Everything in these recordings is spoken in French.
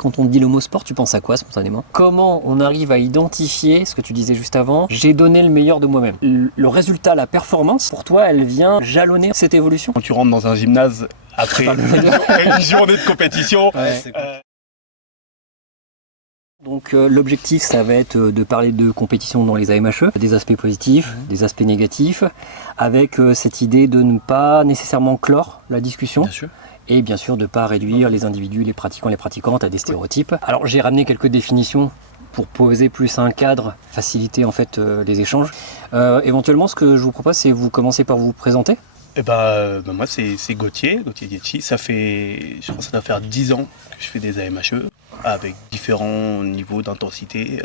Quand on dit le mot sport, tu penses à quoi spontanément? Comment on arrive à identifier ce que tu disais juste avant? J'ai donné le meilleur de moi-même. Le résultat, la performance, pour toi, elle vient jalonner cette évolution? Quand tu rentres dans un gymnase après une journée de compétition, Donc l'objectif, ça va être de parler de compétition dans les AMHE, des aspects positifs, des aspects négatifs, avec cette idée de ne pas nécessairement clore la discussion. Bien sûr. Et bien sûr de ne pas réduire les individus, les pratiquants, les pratiquantes à des stéréotypes. Alors j'ai ramené quelques définitions pour poser plus un cadre, faciliter en fait les échanges. Éventuellement, ce que je vous propose, c'est vous commencer par vous présenter. Moi c'est Gauthier Dietchi. Ça fait, je pense que ça doit faire 10 ans que je fais des AMHE avec différents niveaux d'intensité.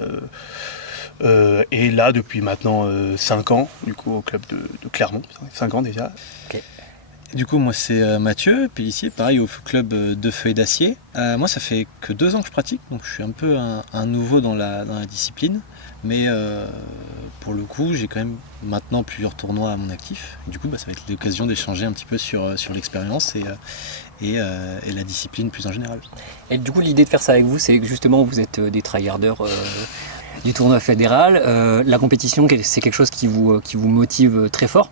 Et là depuis maintenant 5 ans, du coup au club de Clermont, 5 ans déjà. Okay. Du coup, moi, c'est Mathieu Pellissier, pareil, au club de feu et d'acier. Moi, ça fait que 2 ans que je pratique, donc je suis un peu un nouveau dans la discipline. Mais pour le coup, j'ai quand même maintenant plusieurs tournois à mon actif. Et du coup, ça va être l'occasion d'échanger un petit peu sur l'expérience et la discipline plus en général. Et du coup, l'idée de faire ça avec vous, c'est que justement, vous êtes des tryharders du tournoi fédéral. La compétition, c'est quelque chose qui vous motive très fort.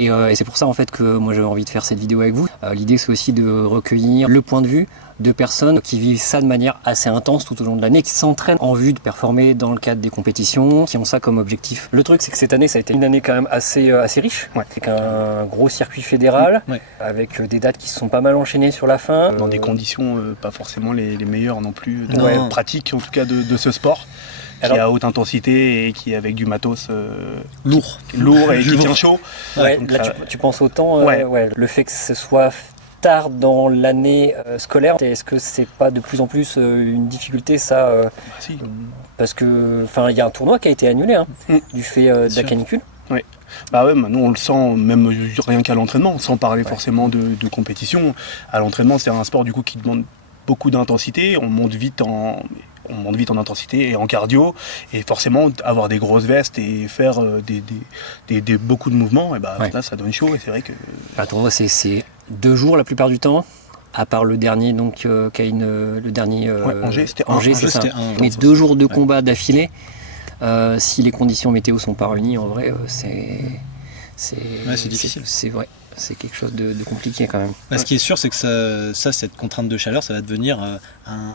Et c'est pour ça en fait que moi j'avais envie de faire cette vidéo avec vous. L'idée c'est aussi de recueillir le point de vue de personnes qui vivent ça de manière assez intense tout au long de l'année, qui s'entraînent en vue de performer dans le cadre des compétitions, qui ont ça comme objectif. Le truc c'est que cette année ça a été une année quand même assez riche, avec un gros circuit fédéral, avec des dates qui se sont pas mal enchaînées sur la fin. Dans des conditions pas forcément les meilleures non plus, pratiques en tout cas de ce sport. Qui est à haute intensité et qui est avec du matos lourd et qui tient chaud. Donc, là, tu penses autant le fait que ce soit tard dans l'année scolaire, est-ce que c'est pas de plus en plus une difficulté ça Si. Parce que il y a un tournoi qui a été annulé du fait de la canicule. Oui. Nous on le sent même rien qu'à l'entraînement, sans parler forcément de compétition. À l'entraînement, c'est un sport du coup qui demande beaucoup d'intensité, on monte vite en intensité et en cardio, et forcément avoir des grosses vestes et faire beaucoup de mouvements, et là ça donne chaud. Et c'est vrai que le tournoi c'est 2 jours la plupart du temps, à part le dernier Angers, c'était ça. Mais 2 jours de combat d'affilée, si les conditions météo sont pas réunies, en vrai c'est difficile. C'est vrai. C'est quelque chose de compliqué quand même. Ce qui est sûr, c'est que cette contrainte de chaleur, ça va devenir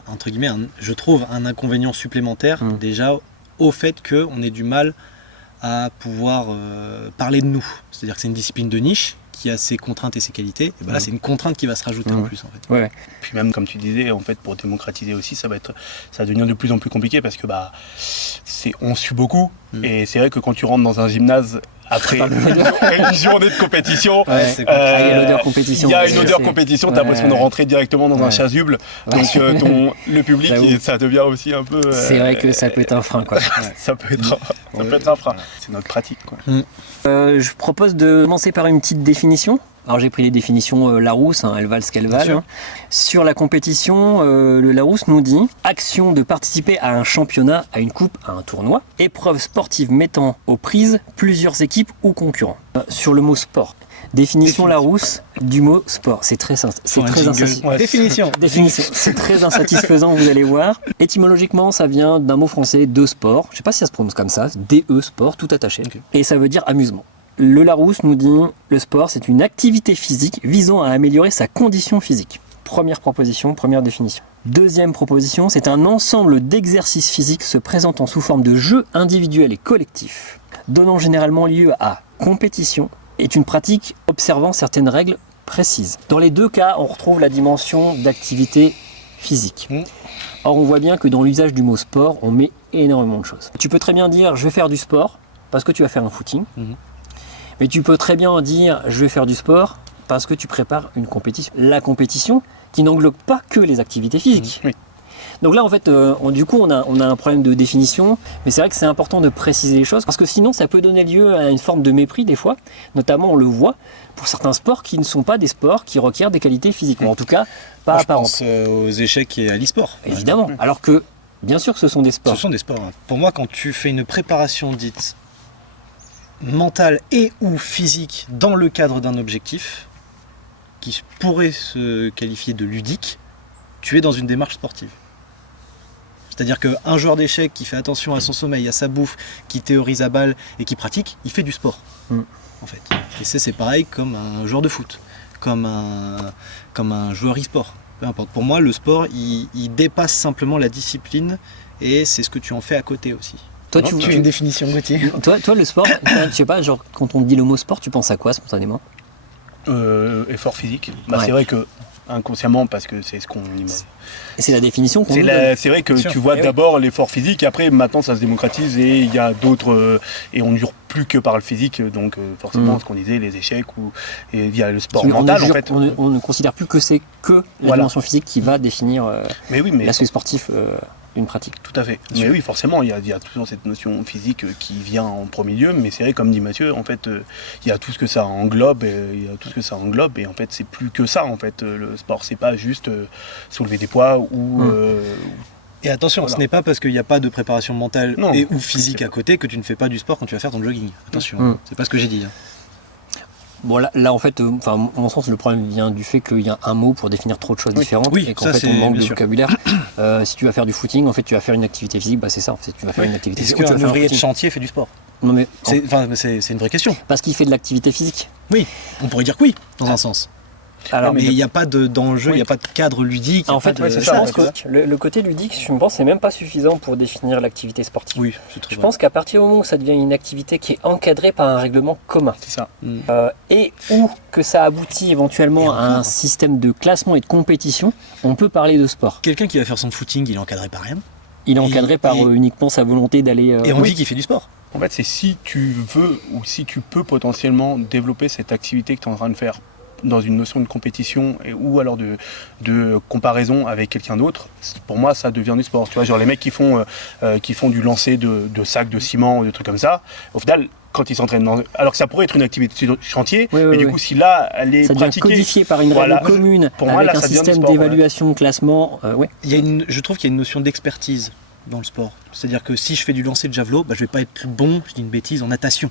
entre guillemets, je trouve, un inconvénient supplémentaire déjà au fait qu'on ait du mal à pouvoir parler de nous. C'est-à-dire que c'est une discipline de niche qui a ses contraintes et ses qualités. Et là, c'est une contrainte qui va se rajouter en plus. En fait. Ouais. Puis même, comme tu disais, en fait, pour démocratiser aussi, ça va devenir de plus en plus compliqué parce que on sue beaucoup. Et c'est vrai que quand tu rentres dans un gymnase après une journée de compétition, il y a l'odeur compétition. Il y a une odeur compétition, t'as l'impression de rentrer directement dans un chasuble. Donc le public, ça devient aussi un peu. C'est vrai que ça peut être un frein, quoi. Ça peut être un frein. C'est notre pratique, quoi. Je propose de commencer par une petite définition. Alors j'ai pris les définitions Larousse, elles valent ce qu'elles valent. Sur la compétition, le Larousse nous dit « Action de participer à un championnat, à une coupe, à un tournoi. Épreuve sportive mettant aux prises plusieurs équipes ou concurrents. » Sur le mot sport. Définition Larousse du mot sport. C'est très insatisfaisant. Définition. C'est très insatisfaisant, vous allez voir. Étymologiquement, ça vient d'un mot français de sport. Je ne sais pas si ça se prononce comme ça. DE, sport, tout attaché. Et ça veut dire amusement. Le Larousse nous dit « Le sport, c'est une activité physique visant à améliorer sa condition physique. » Première proposition, première définition. Deuxième proposition, c'est un ensemble d'exercices physiques se présentant sous forme de jeux individuels et collectifs, donnant généralement lieu à compétition, est une pratique observant certaines règles précises. Dans les 2 cas, on retrouve la dimension d'activité physique. Or, on voit bien que dans l'usage du mot sport, on met énormément de choses. Tu peux très bien dire « je vais faire du sport » parce que tu vas faire un footing. Mais tu peux très bien dire « je vais faire du sport » parce que tu prépares une compétition. La compétition qui n'englobe pas que les activités physiques. Donc là, en fait, du coup, on a un problème de définition, mais c'est vrai que c'est important de préciser les choses, parce que sinon, ça peut donner lieu à une forme de mépris, des fois. Notamment, on le voit, pour certains sports qui ne sont pas des sports qui requièrent des qualités physiques, ou en tout cas, pas apparentes. Je pense aux échecs et à l'e-sport. Évidemment, alors que, bien sûr que ce sont des sports. Ce sont des sports. Pour moi, quand tu fais une préparation dite mentale et ou physique dans le cadre d'un objectif, qui pourrait se qualifier de ludique, tu es dans une démarche sportive. C'est-à-dire qu'un joueur d'échecs qui fait attention à son sommeil, à sa bouffe, qui théorise à balle et qui pratique, il fait du sport. En fait. Et c'est pareil comme un joueur de foot, comme un joueur e-sport. Peu importe. Pour moi, le sport, il dépasse simplement la discipline et c'est ce que tu en fais à côté aussi. Toi, tu as une définition, Gauthier. Toi, le sport, je sais pas, genre quand on dit le mot sport, tu penses à quoi spontanément? Effort physique. Ouais. C'est vrai que inconsciemment, parce que c'est ce qu'on imagine. C'est la définition qu'on nous donne. C'est vrai que Sûr. tu vois Eh oui. d'abord l'effort physique, et après maintenant ça se démocratise et il y a d'autres et on ne jure plus que par le physique, donc forcément ce qu'on disait, les échecs et il y a le sport mental en fait. On ne considère plus que c'est que la Voilà. dimension physique qui va définir Mais oui, mais l'aspect sportif d'une pratique. tout à fait. Sûr. Mais oui, forcément, il y a toujours cette notion physique qui vient en premier lieu, mais c'est vrai, comme dit Mathieu, en fait, il y a tout ce que ça englobe, et en fait, c'est plus que ça, en fait, le sport, c'est pas juste soulever des poids ou... Et attention, Voilà. ce n'est pas parce qu'il n'y a pas de préparation mentale Non. ou physique à côté que tu ne fais pas du sport quand tu vas faire ton jogging. Attention, c'est pas ce que j'ai dit. Bon, là en fait, mon sens, le problème vient du fait qu'il y a un mot pour définir trop de choses différentes Oui, et qu'en ça, fait, c'est on manque bien de sûr. vocabulaire. Si tu vas faire du footing, en fait, tu vas faire une activité physique, bah c'est ça, en fait, tu vas faire une activité Est-ce physique. ou tu vas qu'un faire un ouvrier de footing. chantier fait du sport? Non, mais C'est une vraie question. parce qu'il fait de l'activité physique. Oui, on pourrait dire que oui, dans un sens. Alors, Mais il n'y a pas d'enjeu, il n'y a pas de cadre ludique. il y a en fait, pas de- c'est je ça, pense ouais, que le côté ludique, je me pense, c'est même pas suffisant pour définir l'activité sportive. Oui, c'est très Je vrai. pense qu'à partir du moment où ça devient une activité qui est encadrée par un règlement commun, C'est ça. et où que ça aboutit éventuellement à un système de classement et de compétition, on peut parler de sport. Quelqu'un qui va faire son footing, il est encadré par rien. Il est encadré par uniquement sa volonté d'aller... Et on oui. dit qu'il fait du sport. En fait, c'est si tu veux ou si tu peux potentiellement développer cette activité que tu es en train de faire dans une notion de compétition ou alors de comparaison avec quelqu'un d'autre, pour moi ça devient du sport. Tu vois, genre les mecs qui font du lancer de sacs de ciment ou des trucs comme ça, au final, quand ils s'entraînent alors que ça pourrait être une activité de chantier, Oui, mais du coup si là elle est Ça devient pratiquée, codifié par une Voilà. règle commune, Pour moi, avec là, un ça devient du système sport, d'évaluation, classement. Ouais. Je trouve qu'il y a une notion d'expertise dans le sport. C'est-à-dire que si je fais du lancer de javelot, je vais pas être bon, je dis une bêtise, en natation.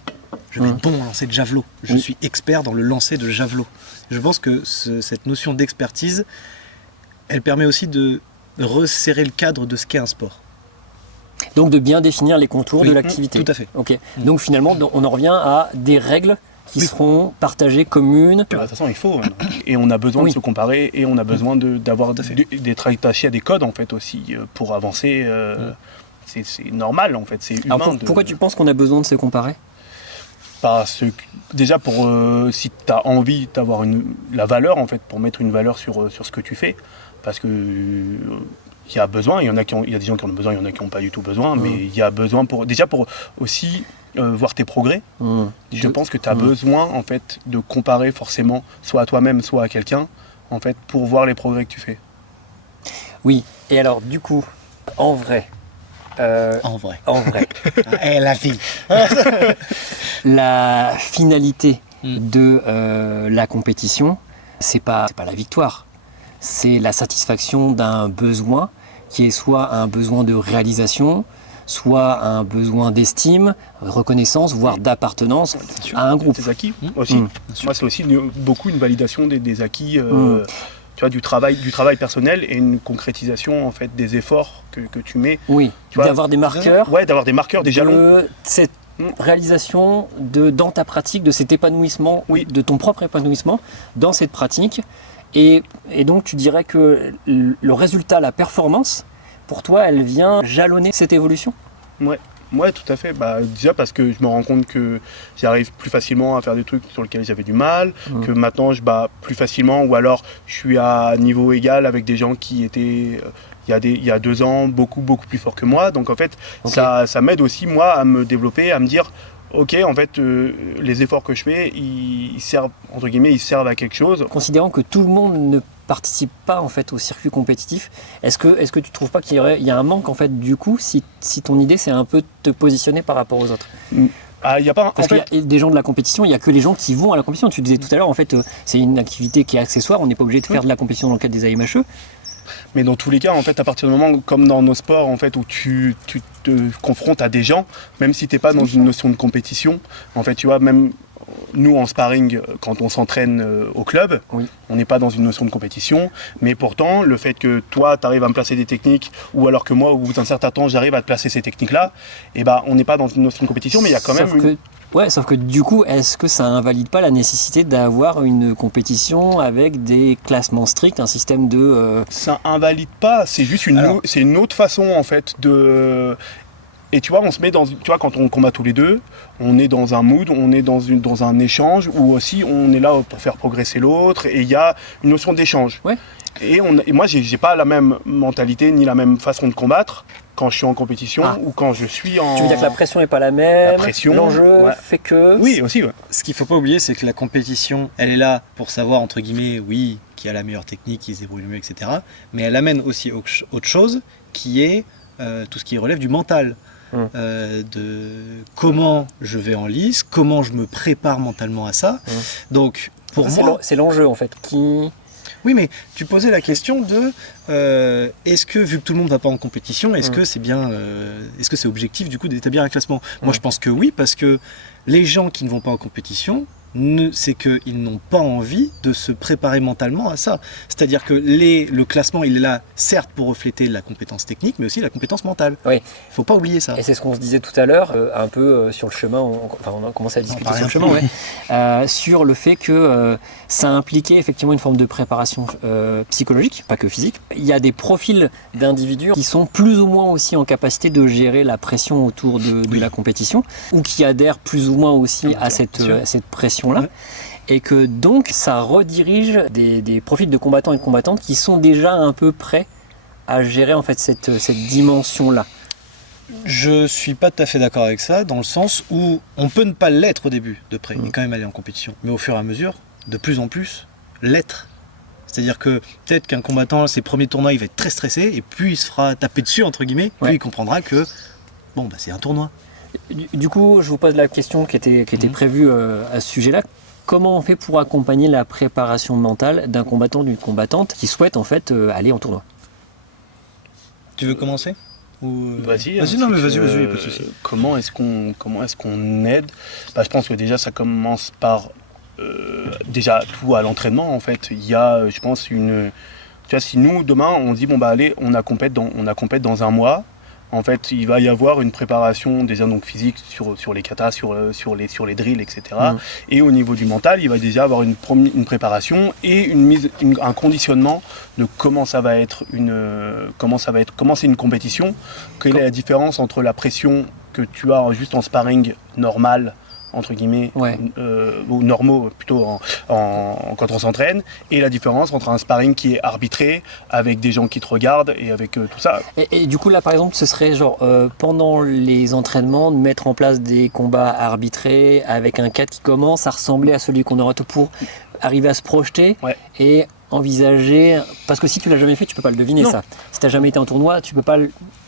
Je vais être bon en lancer de javelot. Je suis expert dans le lancer de javelot. Je pense que cette notion d'expertise, elle permet aussi de resserrer le cadre de ce qu'est un sport. Donc de bien définir les contours Oui, de l'activité. tout à fait. Ok. Donc finalement, on en revient à des règles qui seront partagées, communes. de toute façon il faut, et on a besoin Oui. de se comparer et on a besoin d'avoir Tout à fait. d'être attaché à des codes en fait aussi pour avancer. C'est normal en fait, c'est humain. Alors pourquoi tu penses qu'on a besoin de se comparer? Parce que, déjà pour si tu as envie d'avoir la valeur en fait, pour mettre une valeur sur ce que tu fais, parce que il y a besoin, il y a des gens qui en ont besoin, il y en a qui n'ont pas du tout besoin, mais il y a besoin pour aussi voir tes progrès. Je pense que tu as besoin en fait de comparer forcément, soit à toi-même, soit à quelqu'un, en fait, pour voir les progrès que tu fais. Oui. Et alors du coup, en vrai, En vrai. La fille. la finalité Mm. de la compétition, c'est pas la victoire, c'est la satisfaction d'un besoin qui est soit un besoin de réalisation, soit un besoin d'estime, reconnaissance, voire d'appartenance à un groupe. Tes acquis aussi. Moi, c'est aussi beaucoup une validation des acquis. Tu vois, du travail personnel et une concrétisation en fait des efforts que tu mets. Oui, Tu vois, d'avoir des marqueurs. Ouais, d'avoir des marqueurs, des jalons. De cette réalisation dans ta pratique, de cet épanouissement, Oui. de ton propre épanouissement dans cette pratique. Et donc tu dirais que le résultat, la performance, pour toi, elle vient jalonner cette évolution? Ouais, tout à fait. Déjà parce que je me rends compte que j'arrive plus facilement à faire des trucs sur lesquels j'avais du mal, que maintenant je bats plus facilement, ou alors je suis à niveau égal avec des gens qui étaient il y a 2 ans beaucoup plus forts que moi. Donc en fait, ça m'aide aussi moi à me développer, à me dire ok, en fait, les efforts que je fais, ils servent, entre guillemets, ils servent à quelque chose. Considérant que tout le monde ne participe pas en fait au circuit compétitif, est-ce que tu trouves pas qu'il y a un manque en fait du coup si ton idée c'est un peu de te positionner par rapport aux autres? Ah, il y a pas. Parce qu'il y a des gens de la compétition, il n'y a que les gens qui vont à la compétition. Tu disais tout à l'heure, en fait, c'est une activité qui est accessoire, on n'est pas obligé de faire de la compétition dans le cadre des AMHE. Mais dans tous les cas, en fait, à partir du moment, comme dans nos sports, en fait, où tu te confrontes à des gens, même si tu n'es pas dans une notion de compétition, en fait, tu vois, même nous en sparring, quand on s'entraîne au club, Oui. on n'est pas dans une notion de compétition, mais pourtant le fait que toi tu arrives à me placer des techniques, ou alors que moi au bout d'un certain temps j'arrive à te placer ces techniques-là, et ben on n'est pas dans une notion de compétition, mais il y a quand même Sauf que du coup, est-ce que ça invalide pas la nécessité d'avoir une compétition avec des classements stricts, un système de... Ça invalide pas, c'est juste c'est une autre façon en fait de... Et tu vois, on se met dans, tu vois, quand on combat tous les deux, on est dans un mood, on est dans un échange où aussi on est là pour faire progresser l'autre, et il y a une notion d'échange. Ouais. Et moi, j'ai pas la même mentalité ni la même façon de combattre quand je suis en compétition ou quand je suis en... Tu veux dire que la pression n'est pas la même, La pression, l'enjeu ouais. fait que... Oui, aussi, ouais. Ce qu'il ne faut pas oublier, c'est que la compétition, elle est là pour savoir, entre guillemets, oui, qui a la meilleure technique, qui se débrouille le mieux, etc. Mais elle amène aussi autre chose, qui est tout ce qui relève du mental. De comment je vais en lice, comment je me prépare mentalement à ça. Donc, pour moi... C'est l'enjeu, en fait, qui... Oui, mais tu posais la question de est-ce que, vu que tout le monde ne va pas en compétition, est-ce que c'est bien, est-ce que c'est objectif du coup d'établir un classement? Moi, je pense que oui, parce que les gens qui ne vont pas en compétition, c'est qu'ils n'ont pas envie de se préparer mentalement à ça. C'est-à-dire que le classement, il est là, certes, pour refléter la compétence technique, mais aussi la compétence mentale. Oui. Il ne faut pas oublier ça. Et c'est ce qu'on se disait tout à l'heure, un peu sur le chemin, on a commencé à discuter sur le chemin, sur le fait que ça impliquait effectivement une forme de préparation psychologique, pas que physique. Il y a des profils d'individus qui sont plus ou moins aussi en capacité de gérer la pression autour de la compétition, ou qui adhèrent plus ou moins aussi à cette pression-là. Et que donc ça redirige des profils de combattants et de combattantes qui sont déjà un peu prêts à gérer en fait cette dimension-là. Je suis pas tout à fait d'accord avec ça, dans le sens où on peut ne pas l'être au début de près, et quand même aller en compétition. Mais au fur et à mesure, de plus en plus, l'être. C'est-à-dire que peut-être qu'un combattant, ses premiers tournois, il va être très stressé, et puis il se fera taper dessus, entre guillemets, puis il comprendra que bon, bah, c'est un tournoi. Du coup, je vous pose la question qui était prévue à ce sujet-là. Comment on fait pour accompagner la préparation mentale d'un combattant, d'une combattante qui souhaite en fait aller en tournoi? Tu veux commencer ou... Vas-y, vas-y, non mais vas-y, pas de souci. Comment est-ce qu'on aide? Je pense que déjà ça commence par déjà tout à l'entraînement en fait. Il y a, je pense, tu vois, si nous demain on dit bon bah allez, on a compète dans un mois. En fait, il va y avoir une préparation déjà donc physique sur les katas, sur les drills, etc. Et au niveau du mental, il va déjà avoir une préparation et un conditionnement de comment ça va être comment c'est une compétition, quelle est la différence entre la pression que tu as juste en sparring normal, entre guillemets, ou normaux plutôt quand on s'entraîne, et la différence entre un sparring qui est arbitré avec des gens qui te regardent et avec tout ça. Et du coup là par exemple ce serait genre pendant les entraînements de mettre en place des combats arbitrés avec un cadre qui commence à ressembler à celui qu'on aura tout pour arriver à se projeter et envisager, parce que si tu l'as jamais fait tu peux pas le deviner. Ça si tu n'as jamais été en tournoi tu peux pas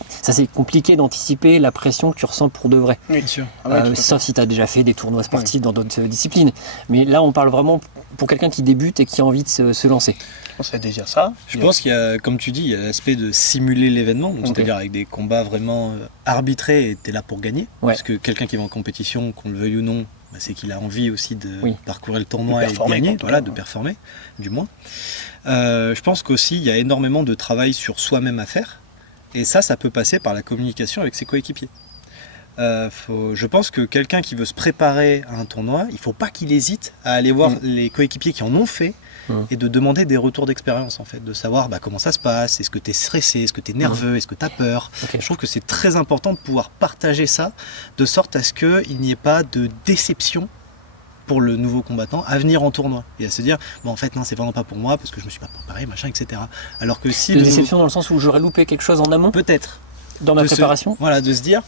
ça c'est compliqué d'anticiper la pression que tu ressens pour de vrai. Oui, bien sûr. Sauf si tu as déjà fait des tournois sportifs dans d'autres disciplines. Mais là, on parle vraiment pour quelqu'un qui débute et qui a envie de se lancer. C'est déjà ça. Je pense qu'il y a, comme tu dis, il y a l'aspect de simuler l'événement, c'est-à-dire avec des combats vraiment arbitrés et tu es là pour gagner. Parce que quelqu'un qui va en compétition, qu'on le veuille ou non, c'est qu'il a envie aussi de parcourir le tournoi et de gagner, de performer, du moins. Je pense qu'aussi, il y a énormément de travail sur soi-même à faire. Et ça peut passer par la communication avec ses coéquipiers. Je pense que quelqu'un qui veut se préparer à un tournoi, il ne faut pas qu'il hésite à aller voir les coéquipiers qui en ont fait et de demander des retours d'expérience, en fait, de savoir comment ça se passe, est-ce que tu es stressé, est-ce que tu es nerveux, est-ce que tu as peur. Je trouve que c'est très important de pouvoir partager ça, de sorte à ce qu'il n'y ait pas de déception pour le nouveau combattant à venir en tournoi et à se dire bon en fait non c'est vraiment pas pour moi parce que je me suis pas préparé machin etc. Alors que si déception dans le sens où j'aurais loupé quelque chose en amont peut-être dans ma préparation de se dire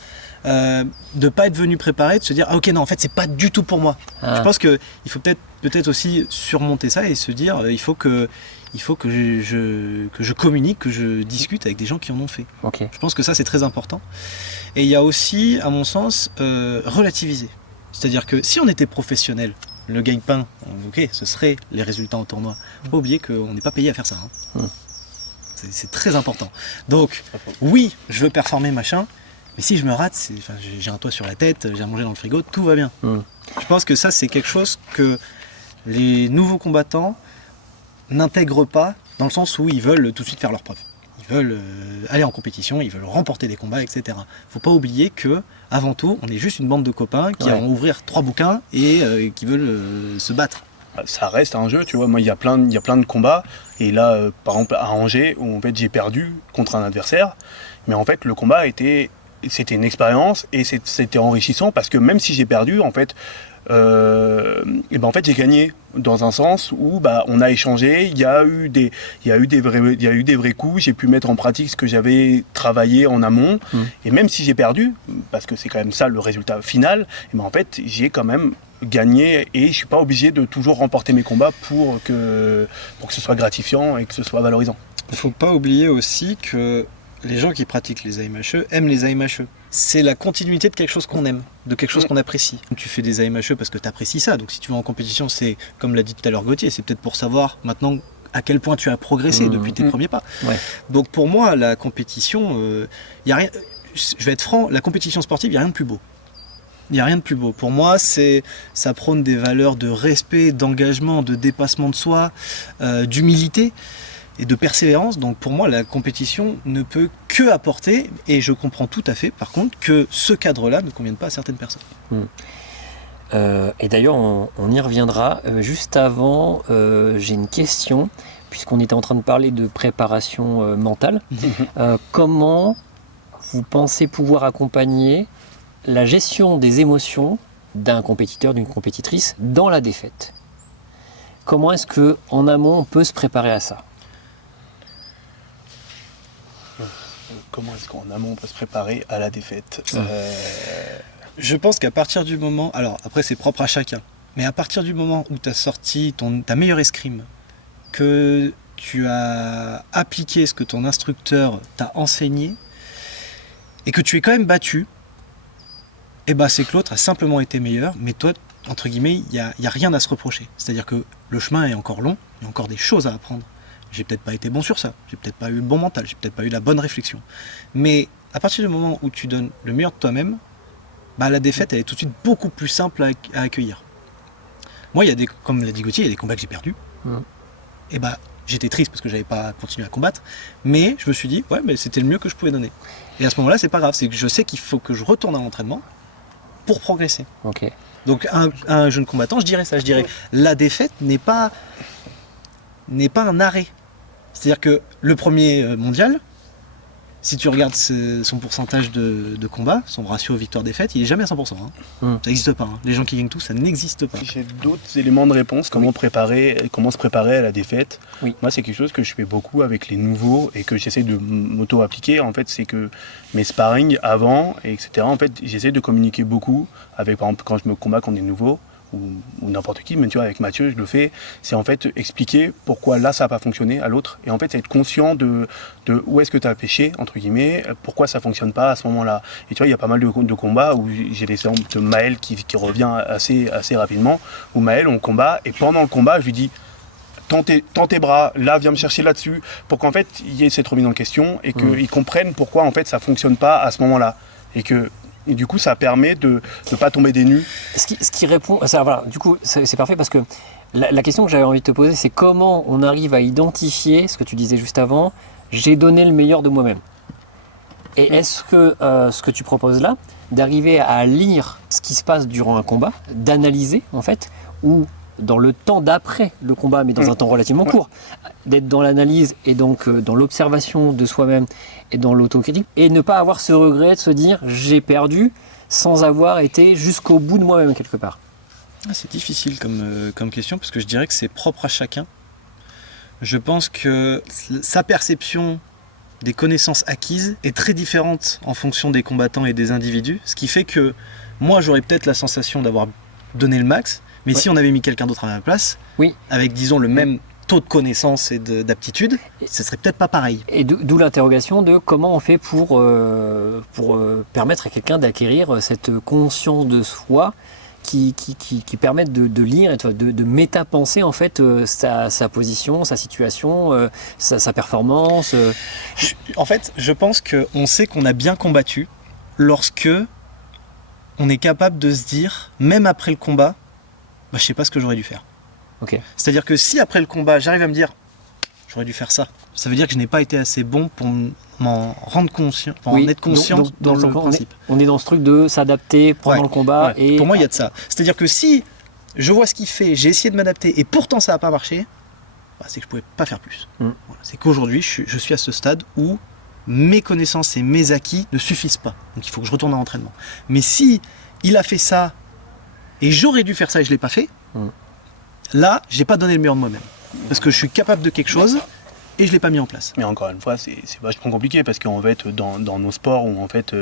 de pas être venu préparé, de se dire ah ok non en fait c'est pas du tout pour moi. Je pense que il faut peut-être aussi surmonter ça et se dire il faut que je communique, que je discute avec des gens qui en ont fait. Je pense que ça c'est très important. Et il y a aussi à mon sens relativiser. C'est-à-dire que si on était professionnel, le gagne-pain, ce serait les résultats en tournoi. Il ne faut pas oublier qu'on n'est pas payé à faire ça. C'est très important. Donc, oui, je veux performer, machin, Mais si je me rate, j'ai un toit sur la tête, j'ai à manger dans le frigo, tout va bien. Je pense que ça, c'est quelque chose que les nouveaux combattants n'intègrent pas, dans le sens où ils veulent tout de suite faire leur preuve. Ils veulent aller en compétition, ils veulent remporter des combats, etc. Faut pas oublier que, avant tout, on est juste une bande de copains qui vont ouvrir 3 bouquins et qui veulent se battre. Ça reste un jeu, tu vois. Moi, il y a plein de combats. Et là, par exemple, à Angers, où en fait, j'ai perdu contre un adversaire. Mais en fait, le combat c'était une expérience et c'était enrichissant parce que même si j'ai perdu, en fait, en fait, j'ai gagné dans un sens où on a échangé. Il y a eu des vrais coups. J'ai pu mettre en pratique ce que j'avais travaillé en amont. Et même si j'ai perdu, parce que c'est quand même ça le résultat final, en fait, j'ai quand même gagner et je suis pas obligé de toujours remporter mes combats pour que ce soit gratifiant et que ce soit valorisant. Il faut pas oublier aussi que les gens qui pratiquent les AMHE aiment les AMHE. C'est la continuité de quelque chose qu'on aime, de quelque chose qu'on apprécie. Tu fais des AMHE parce que tu apprécies ça, donc si tu vas en compétition, c'est comme l'a dit tout à l'heure Gauthier, c'est peut-être pour savoir maintenant à quel point tu as progressé depuis tes premiers pas. Donc pour moi, la compétition, y a rien, je vais être franc, la compétition sportive, il n'y a rien de plus beau. Il n'y a rien de plus beau. Pour moi, ça prône des valeurs de respect, d'engagement, de dépassement de soi, d'humilité et de persévérance. Donc pour moi, la compétition ne peut que apporter, et je comprends tout à fait, par contre, que ce cadre-là ne convienne pas à certaines personnes. Et d'ailleurs, on y reviendra. Juste avant, j'ai une question, puisqu'on était en train de parler de préparation mentale. Comment vous pensez pouvoir accompagner la gestion des émotions d'un compétiteur, d'une compétitrice dans la défaite? Comment est-ce qu'en amont on peut se préparer à ça? Comment est-ce qu'en amont on peut se préparer à la défaite? Je pense qu'à partir du moment, alors après c'est propre à chacun, mais à partir du moment où tu as sorti ta meilleure escrime, que tu as appliqué ce que ton instructeur t'a enseigné et que tu es quand même battu, c'est que l'autre a simplement été meilleur, mais toi, entre guillemets, il n'y a rien à se reprocher. C'est-à-dire que le chemin est encore long, il y a encore des choses à apprendre. J'ai peut-être pas été bon sur ça, j'ai peut-être pas eu le bon mental, j'ai peut-être pas eu la bonne réflexion. Mais à partir du moment où tu donnes le meilleur de toi-même, la défaite, elle est tout de suite beaucoup plus simple à accueillir. Moi, comme l'a dit Gauthier, il y a des combats que j'ai perdus. Et j'étais triste parce que j'avais pas continué à combattre, mais je me suis dit, c'était le mieux que je pouvais donner. Et à ce moment-là, c'est pas grave, c'est que je sais qu'il faut que je retourne à l'entraînement pour progresser. Donc un jeune combattant, je dirais la défaite n'est pas un arrêt. C'est-à-dire que le premier mondial, si tu regardes son pourcentage de combat, son ratio victoire-défaite, il est jamais à 100%. Ça n'existe pas. Les gens qui gagnent tout, ça n'existe pas. J'ai d'autres éléments de réponse. Comment se préparer à la défaite. Moi, c'est quelque chose que je fais beaucoup avec les nouveaux et que j'essaie de m'auto-appliquer. En fait, c'est que mes sparring avant, etc., en fait, j'essaie de communiquer beaucoup avec, par exemple, quand je me combats contre des nouveaux, ou n'importe qui, mais tu vois, avec Mathieu, je le fais, c'est en fait expliquer pourquoi là ça n'a pas fonctionné à l'autre, et en fait c'est être conscient de où est-ce que tu as pêché, entre guillemets, pourquoi ça fonctionne pas à ce moment-là. Et tu vois, il y a pas mal de combats où j'ai l'exemple de Maël qui revient assez rapidement, où Maël, on combat, et pendant le combat, je lui dis tends tes bras, là, viens me chercher là-dessus, pour qu'en fait, il y ait cette remise en question, et qu'ils comprennent pourquoi en fait ça fonctionne pas à ce moment-là. Et du coup, ça permet de ne pas tomber des nues. Ce qui répond, du coup, c'est parfait parce que la question que j'avais envie de te poser, c'est comment on arrive à identifier ce que tu disais juste avant, j'ai donné le meilleur de moi-même. Et est-ce que ce que tu proposes là, d'arriver à lire ce qui se passe durant un combat, d'analyser en fait, ou dans le temps d'après le combat, mais dans un temps relativement court, d'être dans l'analyse et donc dans l'observation de soi-même et dans l'autocritique, et ne pas avoir ce regret de se dire j'ai perdu sans avoir été jusqu'au bout de moi-même quelque part. C'est difficile comme question parce que je dirais que c'est propre à chacun. Je pense que sa perception des connaissances acquises est très différente en fonction des combattants et des individus, ce qui fait que moi j'aurais peut-être la sensation d'avoir donné le max, mais si on avait mis quelqu'un d'autre à ma place, avec disons le même taux de connaissance et d'aptitude, ce serait peut-être pas pareil. Et d'où l'interrogation de comment on fait pour permettre à quelqu'un d'acquérir cette conscience de soi qui permettent de lire et de méta-penser en fait sa position, sa situation, sa performance. En fait, je pense qu'on sait qu'on a bien combattu lorsque on est capable de se dire, même après le combat, je sais pas ce que j'aurais dû faire. Ok. C'est-à-dire que si après le combat, j'arrive à me dire, j'aurais dû faire ça, ça veut dire que je n'ai pas été assez bon pour m'en rendre conscient, pour en être conscient donc, dans le le principe. On est dans ce truc de s'adapter pendant le combat. Ouais. Et Pour moi, il y a de ça. C'est-à-dire que si je vois ce qu'il fait, j'ai essayé de m'adapter et pourtant ça n'a pas marché, c'est que je pouvais pas faire plus. Voilà. C'est qu'aujourd'hui, je suis à ce stade où mes connaissances et mes acquis ne suffisent pas. Donc il faut que je retourne à l'entraînement. Mais si il a fait ça et j'aurais dû faire ça et je l'ai pas fait, là, j'ai pas donné le meilleur de moi-même. Parce que je suis capable de quelque chose et je l'ai pas mis en place. Mais encore une fois, c'est vachement compliqué parce qu'en fait, dans nos sports où en fait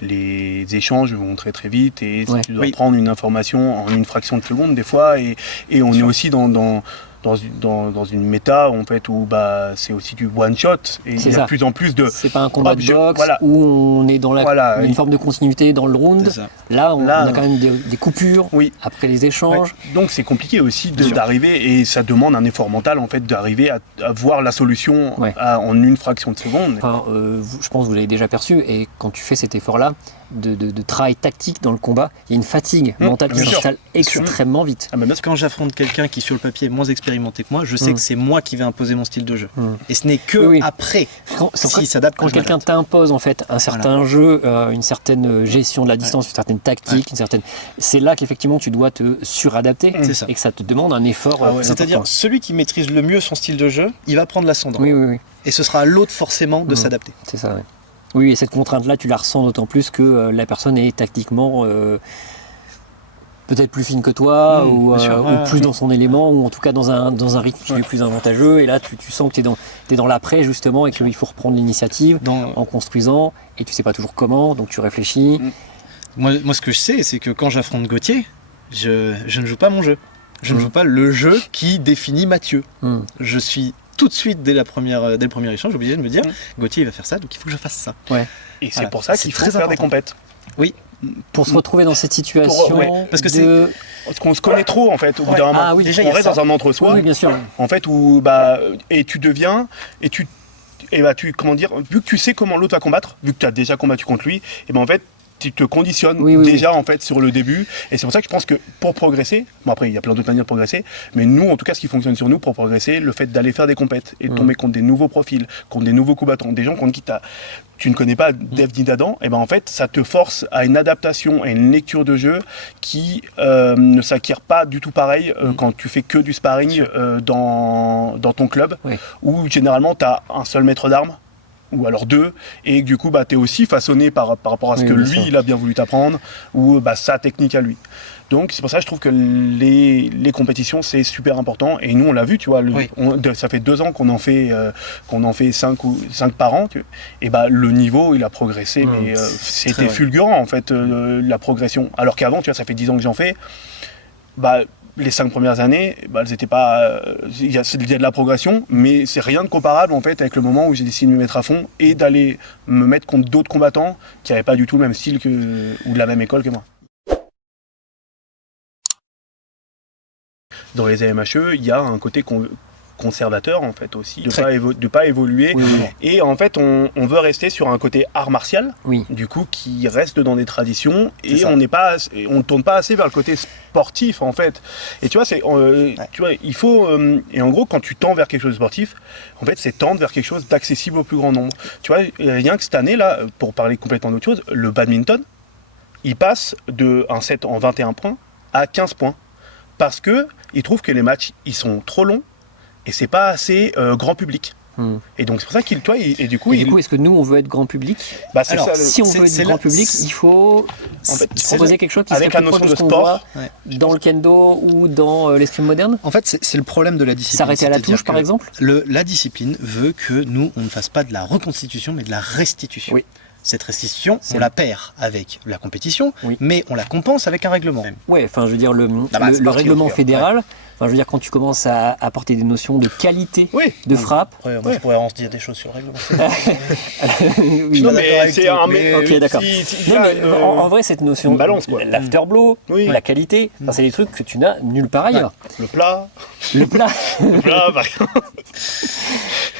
les échanges vont très très vite et tu dois prendre une information en une fraction de seconde des fois et on est aussi dans une méta en fait où c'est aussi du one shot et il y a de plus en plus de. C'est pas un combat de boxe où on est dans une forme de continuité dans le round. Là, on a quand même des coupures après les échanges. Ouais. Donc c'est compliqué aussi d'arriver et ça demande un effort mental en fait d'arriver à voir la solution en une fraction de seconde. Enfin, je pense que vous l'avez déjà perçu et quand tu fais cet effort-là de travail tactique dans le combat, il y a une fatigue mentale qui s'installe extrêmement vite. Quand j'affronte quelqu'un qui sur le papier est moins expérimenté que moi, je sais que c'est moi qui vais imposer mon style de jeu. Et ce n'est que après s'il s'adapte. Quand quelqu'un t'impose en fait un certain jeu, une certaine gestion de la distance, une certaine tactique, c'est là qu'effectivement tu dois te suradapter et que ça te demande un effort. C'est-à-dire celui qui maîtrise le mieux son style de jeu, il va prendre l'ascendant. Oui. Et ce sera à l'autre forcément de s'adapter. C'est ça. Oui, et cette contrainte-là, tu la ressens d'autant plus que la personne est tactiquement peut-être plus fine que toi, ou plus dans son élément, ou en tout cas dans un rythme qui est plus avantageux. Et là, tu sens que tu es dans l'après, justement, et qu'il faut reprendre l'initiative en construisant, et tu sais pas toujours comment, donc tu réfléchis. Moi, ce que je sais, c'est que quand j'affronte Gauthier, je ne joue pas mon jeu. Je ne joue pas le jeu qui définit Mathieu. Je suis tout de suite, dès le premier échange, obligé de me dire Gauthier il va faire ça, donc il faut que je fasse ça. Et c'est pour ça qu'il faut faire des compètes. Oui. Pour se retrouver dans cette situation. Parce que parce qu'on se connaît trop en fait au bout d'un moment. Déjà, on reste dans un entre-soi. Oui, bien sûr. En fait où et tu deviens comment dire, vu que tu sais comment l'autre va combattre, vu que tu as déjà combattu contre lui, et en fait tu te conditionnes déjà en fait sur le début et c'est pour ça que je pense que pour progresser, après il y a plein d'autres manières de progresser, mais nous en tout cas ce qui fonctionne sur nous pour progresser, le fait d'aller faire des compètes et de tomber contre des nouveaux profils, contre des nouveaux combattants, des gens contre qui tu ne connais pas d'Ève ni d'Adam, et en fait ça te force à une adaptation, à une lecture de jeu qui ne s'acquiert pas du tout pareil quand tu fais que du sparring dans ton club où généralement tu as un seul maître d'armes ou alors deux, et du coup tu es aussi façonné par rapport à ce que lui il a bien voulu t'apprendre, ou sa technique à lui. Donc c'est pour ça que je trouve que les compétitions c'est super important, et nous on l'a vu, tu vois, ça fait 2 ans qu'on en fait 5 par an, et le niveau il a progressé, mais c'était fulgurant en fait la progression, alors qu'avant tu vois ça fait 10 ans que j'en fais, les 5 premières années, elles étaient pas. Il y a de la progression, mais c'est rien de comparable en fait avec le moment où j'ai décidé de me mettre à fond et d'aller me mettre contre d'autres combattants qui n'avaient pas du tout le même style ou de la même école que moi. Dans les AMHE, il y a un côté conservateur en fait aussi, de pas évoluer, et en fait on veut rester sur un côté art martial, du coup qui reste dans des traditions, et on tourne pas assez vers le côté sportif en fait, et tu vois tu vois il faut et en gros quand tu tends vers quelque chose de sportif, en fait c'est tendre vers quelque chose d'accessible au plus grand nombre. Tu vois, rien que cette année là, pour parler complètement d'autre chose, le badminton il passe de un set en 21 points à 15 points parce que il trouve que les matchs ils sont trop longs et c'est pas assez grand public. Et donc c'est pour ça qu'il du coup est-ce que nous on veut être grand public? Si on veut être grand public, il faut proposer quelque chose qui serait plus proche de ce qu'on voit dans le kendo ou dans l'escrime moderne. En fait c'est le problème de la discipline. S'arrêter à la touche par exemple. La discipline veut que nous on ne fasse pas de la reconstitution mais de la restitution. Cette restitution, on la perd avec la compétition, mais on la compense avec un règlement. Oui, enfin, je veux dire, le règlement fédéral, enfin, je veux dire, quand tu commences à apporter des notions de qualité de frappe... Après, moi, je pourrais en dire des choses sur le règlement non, mais c'est un... Ok, d'accord. En vrai, cette notion, balance, l'afterblow, la qualité, c'est des trucs que tu n'as nulle part ailleurs. Le plat, par exemple.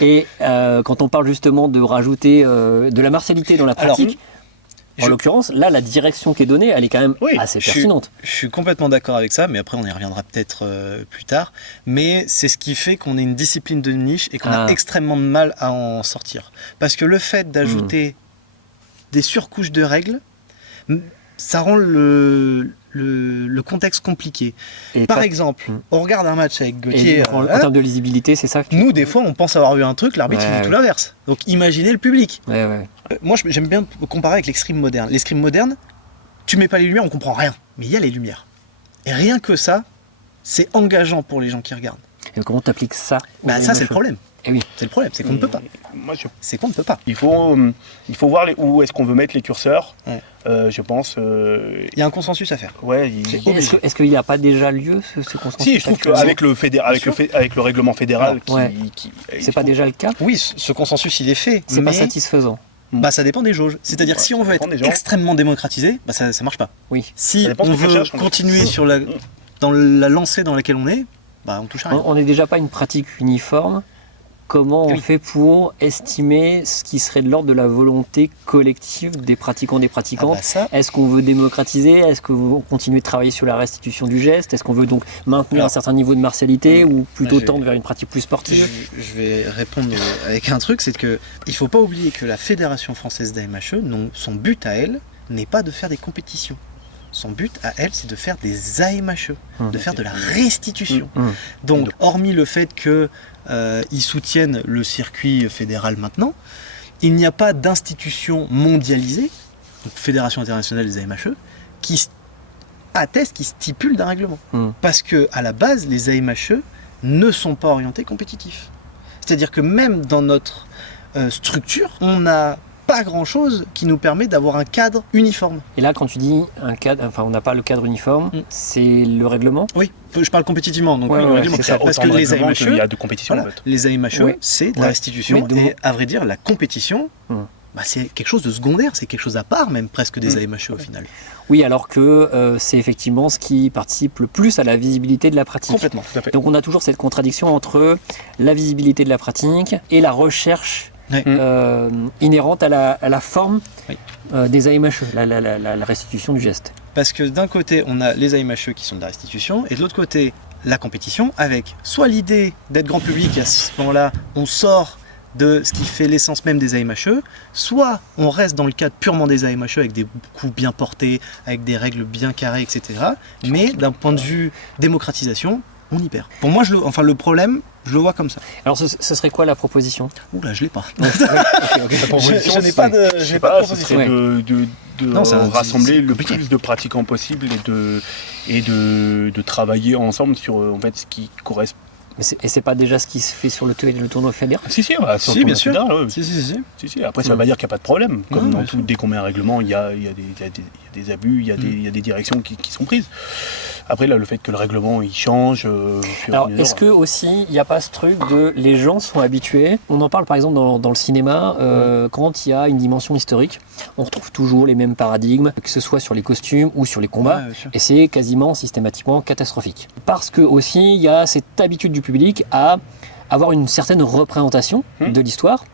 Et quand on parle justement de rajouter de la martialité dans la pratique... En l'occurrence, là, la direction qui est donnée, elle est quand même assez pertinente. Je suis complètement d'accord avec ça, mais après on y reviendra peut-être plus tard. Mais c'est ce qui fait qu'on est une discipline de niche et qu'on a extrêmement de mal à en sortir. Parce que le fait d'ajouter des surcouches de règles, ça rend le contexte compliqué. Et par exemple, on regarde un match avec Gauthier. En termes de lisibilité, c'est ça que nous, des fois, on pense avoir vu un truc, l'arbitre il dit tout l'inverse. Donc imaginez le public. Moi, j'aime bien comparer avec l'escrime moderne. L'escrime moderne, tu mets pas les lumières, on comprend rien. Mais il y a les lumières. Et rien que ça, c'est engageant pour les gens qui regardent. Et comment tu appliques ça Ça, c'est le problème. Eh oui. C'est le problème, c'est qu'on ne peut pas. C'est qu'on ne peut pas. Il faut voir où est-ce qu'on veut mettre les curseurs. Je pense. Il y a un consensus à faire. Est-ce qu'il n'y a pas déjà lieu ce consensus? Si, je trouve qu'avec le règlement fédéral, c'est pas déjà le cas. Oui, ce consensus il est fait. C'est pas satisfaisant. Ça dépend des jauges. C'est-à-dire si on veut être extrêmement démocratisé, ça marche pas. Oui. Si on veut continuer dans la lancée dans laquelle on est, on touche à rien. On n'est déjà pas une pratique uniforme. Comment on fait pour estimer ce qui serait de l'ordre de la volonté collective des pratiquants, des pratiquantes? Est-ce qu'on veut démocratiser? Est-ce qu'on veut continuer de travailler sur la restitution du geste? Est-ce qu'on veut donc maintenir un certain niveau de martialité ou plutôt tendre vers une pratique plus sportive? Je vais répondre avec un truc, c'est qu'il ne faut pas oublier que la Fédération française d'AMHE, son but à elle n'est pas de faire des compétitions. Son but à elle, c'est de faire des AMHE, de faire de la restitution. Donc, hormis le fait qu'ils soutiennent le circuit fédéral maintenant, il n'y a pas d'institution mondialisée, donc Fédération internationale des AMHE, qui atteste, qui stipule d'un règlement. Parce que à la base, les AMHE ne sont pas orientés compétitifs. C'est-à-dire que même dans notre structure, on n'a pas grand-chose qui nous permet d'avoir un cadre uniforme. Et là, quand tu dis un cadre, on n'a pas le cadre uniforme, c'est le règlement? Oui, je parle compétitivement. Donc c'est ça, parce que les AMHE, il y a de compétition en fait. Les AMHE, c'est de la restitution, et à vrai dire, la compétition, c'est quelque chose de secondaire, c'est quelque chose à part même presque des AMHE au final. Oui, alors que c'est effectivement ce qui participe le plus à la visibilité de la pratique. Complètement, tout à fait. Donc on a toujours cette contradiction entre la visibilité de la pratique et la recherche inhérente à la forme des AMHE, la restitution du geste. Parce que d'un côté, on a les AMHE qui sont de la restitution, et de l'autre côté, la compétition, avec soit l'idée d'être grand public, et à ce moment-là, on sort de ce qui fait l'essence même des AMHE, soit on reste dans le cadre purement des AMHE avec des coups bien portés, avec des règles bien carrées, etc. Mais d'un point de vue démocratisation, on y perd. Pour moi, le problème, je le vois comme ça. Alors, ce serait quoi la proposition? Oula, je l'ai pas. La proposition, je n'ai pas de proposition. Ce serait de rassembler le plus de pratiquants possible et de travailler ensemble sur en fait ce qui correspond. Et c'est pas déjà ce qui se fait sur le tournoi fédéral? Si, bien sûr. Si. Après, ça veut pas dire qu'il n'y a pas de problème. Comme dans tout, dès qu'on met un règlement, il y a des abus, il y a des directions qui sont prises. Après, là, le fait que le règlement il change. Alors, est-ce que aussi il n'y a pas ce truc de les gens sont habitués? On en parle par exemple dans le cinéma, quand il y a une dimension historique, on retrouve toujours les mêmes paradigmes, que ce soit sur les costumes ou sur les combats, et c'est quasiment systématiquement catastrophique. Parce que aussi il y a cette habitude du public à avoir une certaine représentation de l'histoire,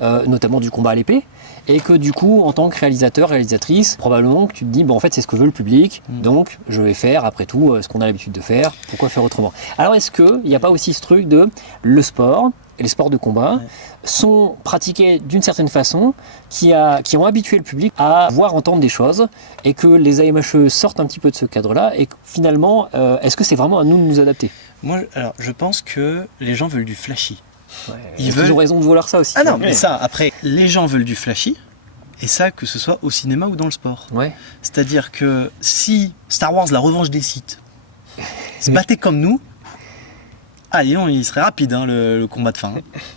notamment du combat à l'épée. Et que du coup, en tant que réalisateur, réalisatrice, probablement que tu te dis, en fait, c'est ce que veut le public, donc je vais faire, après tout, ce qu'on a l'habitude de faire, pourquoi faire autrement? Alors, est-ce qu'il n'y a pas aussi ce truc de le sport, et les sports de combat, sont pratiqués d'une certaine façon, qui ont habitué le public à voir, entendre des choses, et que les AMHE sortent un petit peu de ce cadre-là, et que finalement, est-ce que c'est vraiment à nous de nous adapter? Moi, alors, je pense que les gens veulent du flashy. Ils ont raison de vouloir ça aussi. Ah non, mais ça, après, les gens veulent du flashy, et ça, que ce soit au cinéma ou dans le sport. C'est-à-dire que si Star Wars, la revanche des Sith, se battait comme nous, il serait rapide, le combat de fin.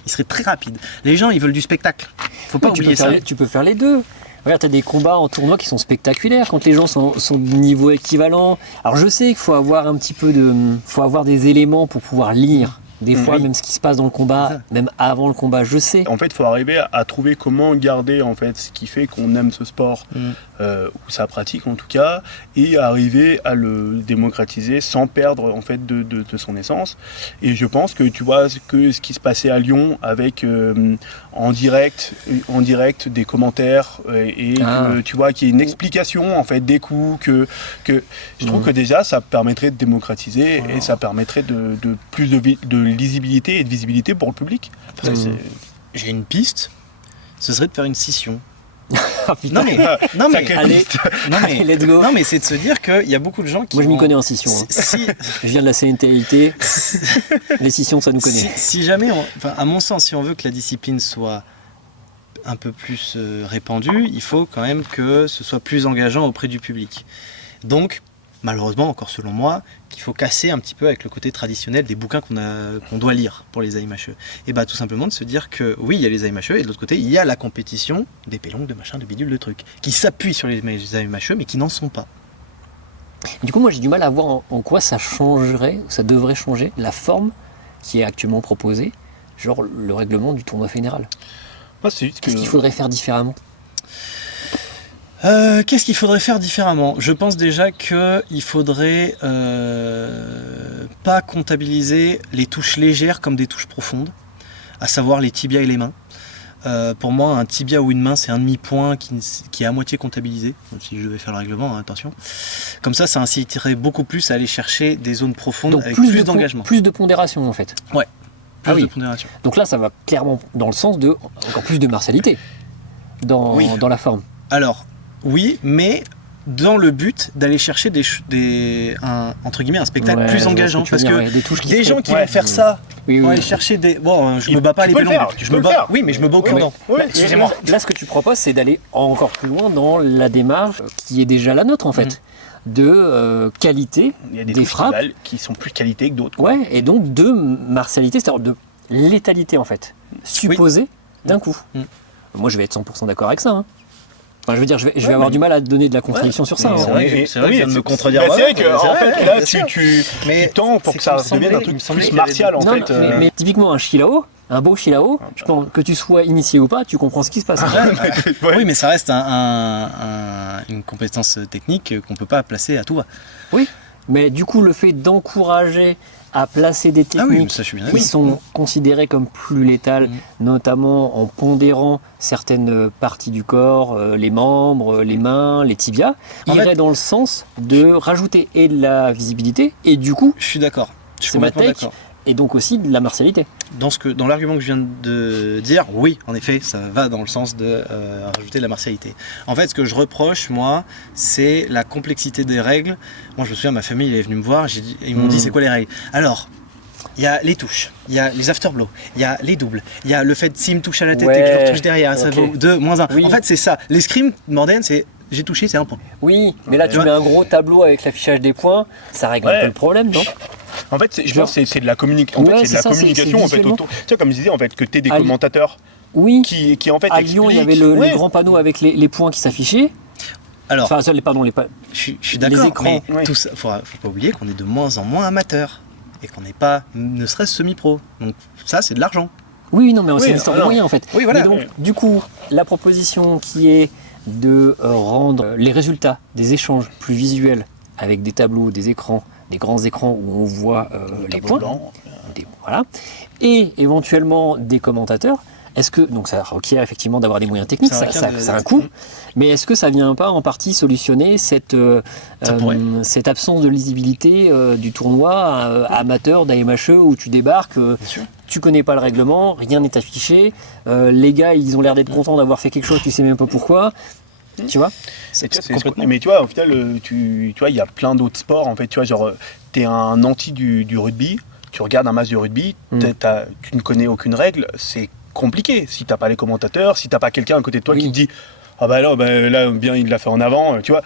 Il serait très rapide. Les gens, ils veulent du spectacle. Faut pas oublier ça. Tu peux faire les deux. Regarde, tu as des combats en tournoi qui sont spectaculaires quand les gens sont de niveau équivalent. Alors je sais qu'il faut avoir un petit peu faut avoir des éléments pour pouvoir lire Des fois, Oui. même ce qui se passe dans le combat, même avant le combat, je sais. En fait, il faut arriver à trouver comment garder en fait ce qui fait qu'on aime ce sport ou sa pratique en tout cas, et arriver à le démocratiser sans perdre en fait de son essence. Et je pense que tu vois que ce qui se passait à Lyon avec en direct des commentaires et que tu vois qu'il y ait une explication en fait des coups que je trouve que déjà ça permettrait de démocratiser et ça permettrait de plus de lisibilité et de visibilité pour le public. Enfin, J'ai une piste, ce serait de faire une scission. Ah putain, Non mais, allez, allez, let's go. non mais c'est de se dire qu'il y a beaucoup de gens qui Moi je m'y vont- connais en scission. Si, Je viens de la CNTIT, les scissions ça nous connaît. si jamais, enfin, à mon sens, si on veut que la discipline soit un peu plus répandue, il faut quand même que ce soit plus engageant auprès du public. Donc, malheureusement, encore selon moi, qu'il faut casser un petit peu avec le côté traditionnel des bouquins qu'on doit lire pour les AMHE. Et bah tout simplement de se dire que oui, il y a les AMHE et de l'autre côté, il y a la compétition des péloncles, de machin, de bidule, de trucs, qui s'appuient sur les AMHE mais qui n'en sont pas. Du coup, moi j'ai du mal à voir en quoi ça changerait, ça devrait changer la forme qui est actuellement proposée, genre le règlement du tournoi fédéral. moi, c'est juste que Qu'est-ce qu'il faudrait faire différemment? Qu'est-ce qu'il faudrait faire différemment? Je pense déjà qu'il faudrait pas comptabiliser les touches légères comme des touches profondes, à savoir les tibias et les mains. Pour moi, un tibia ou une main, c'est un demi-point qui est à moitié comptabilisé. Donc, si je devais faire le règlement, hein, attention. Comme ça inciterait beaucoup plus à aller chercher des zones profondes Donc avec plus d'engagement. plus de pondération en fait. Plus Ah oui. de pondération. Donc là, ça va clairement dans le sens de encore plus de martialité dans la forme. Alors, oui, mais dans le but d'aller chercher entre guillemets, un spectacle Ouais, je plus vois ce engageant. tu veux Parce dire, que ouais, des touches qui des seraient- gens qui Ouais. vont faire ça, Oui, vont oui. aller chercher des... Bon, je me bats pas tu les peux le péloncles. faire, tu Je peux me le bats... faire. Oui, mais je me bats au cure-dent. Excusez-moi. Là, ce que tu proposes, c'est d'aller encore plus loin dans la démarche qui est déjà la nôtre en fait, de qualité il y a des des touches frappes. qui sont plus qualité que d'autres. quoi. Ouais, et donc de martialité, c'est-à-dire de létalité en fait, supposée d'un coup. Mm. Moi, je vais être 100% d'accord avec ça. Hein. Enfin, je veux dire, je vais avoir du mal à te donner de la contradiction sur ça. Mais hein. c'est vrai mais- que- c'est vrai que oui, je viens de me c'est- contredire bah, c'est vrai moi-même. que C'est en vrai, fait là bien sûr. tu Mais tends pour c'est que ça qu'il me devienne un semblait- truc il me semblait plus qu'il y avait martial en Non, fait. mais typiquement un shilao, un beau shilao, je pense que tu sois initié ou pas, tu comprends ce qui se passe. Ouais. Oui, mais ça reste une compétence technique qu'on peut pas placer à tout va. Oui, mais du coup, le fait d'encourager à placer des Ah oui, mais techniques ça je suis bien qui d'accord. sont considérées comme plus létales, notamment en pondérant certaines parties du corps, les membres, les mains, les tibias, En irait fait- dans le sens de rajouter et de la visibilité et du coup, Je suis d'accord. Je suis c'est ma complètement take, d'accord. et donc aussi de la martialité. Dans l'argument que je viens de dire, oui, en effet, ça va dans le sens de rajouter de la martialité. En fait, ce que je reproche, moi, c'est la complexité des règles. Moi, je me souviens, ma famille elle est venue me voir, ils m'ont dit, c'est quoi les règles? Alors, il y a les touches, il y a les afterblows, il y a les doubles, il y a le fait s'il me touche à la tête et que je le retouche derrière, ça ok. vaut 2, moins 1. Oui. En fait, c'est ça. L'escrime moderne, c'est j'ai touché, c'est un point. Oui, mais là tu Ouais. mets un gros tableau avec l'affichage des points, ça règle un Ouais. peu le problème, non? En fait, je pense que c'est de la communication. Ouais, En fait, c'est de la c'est ça, communication c'est en fait visuellement. autour. Tu sais, comme je disais en fait que t'es des Ah, commentateurs Oui, qui en fait à Lyon, il y avait expliquent- le Ouais. grand panneau avec les points qui s'affichaient. Alors, Enfin, pardon, je suis les d'accord, écrans, mais ouais. tout ça, faut pas oublier qu'on est de moins en moins amateur et qu'on n'est pas, ne serait-ce semi-pro. Donc ça, c'est de l'argent. Oui, non, mais c'est Oui, une histoire de alors- moyens en fait. Oui, voilà. Mais donc, du coup, la proposition qui est de rendre les résultats des échanges plus visuels avec des tableaux, des écrans, des grands écrans où on voit les Tableau points, blanc. voilà, et éventuellement des commentateurs. Est-ce que, donc ça requiert effectivement d'avoir des moyens techniques, Ça ça requiert a un coût, mais est-ce que ça vient pas en partie solutionner pourrait. cette absence de lisibilité du tournoi amateur d'AMHE où tu débarques, Bien sûr. tu connais pas le règlement, rien n'est affiché, les gars ils ont l'air d'être contents d'avoir fait quelque chose, tu sais même pas pourquoi, tu vois? Et tu vois, c'est complètement. mais tu vois, au final, tu vois, il y a plein d'autres sports. En fait, tu vois, genre, t'es un anti du rugby, tu regardes un match de rugby, Mm. tu ne connais aucune règle, c'est compliqué. Si t'as pas les commentateurs, si t'as pas quelqu'un à côté de toi Oui. qui te dit, ah bah là, bien, il l'a fait en avant, tu vois.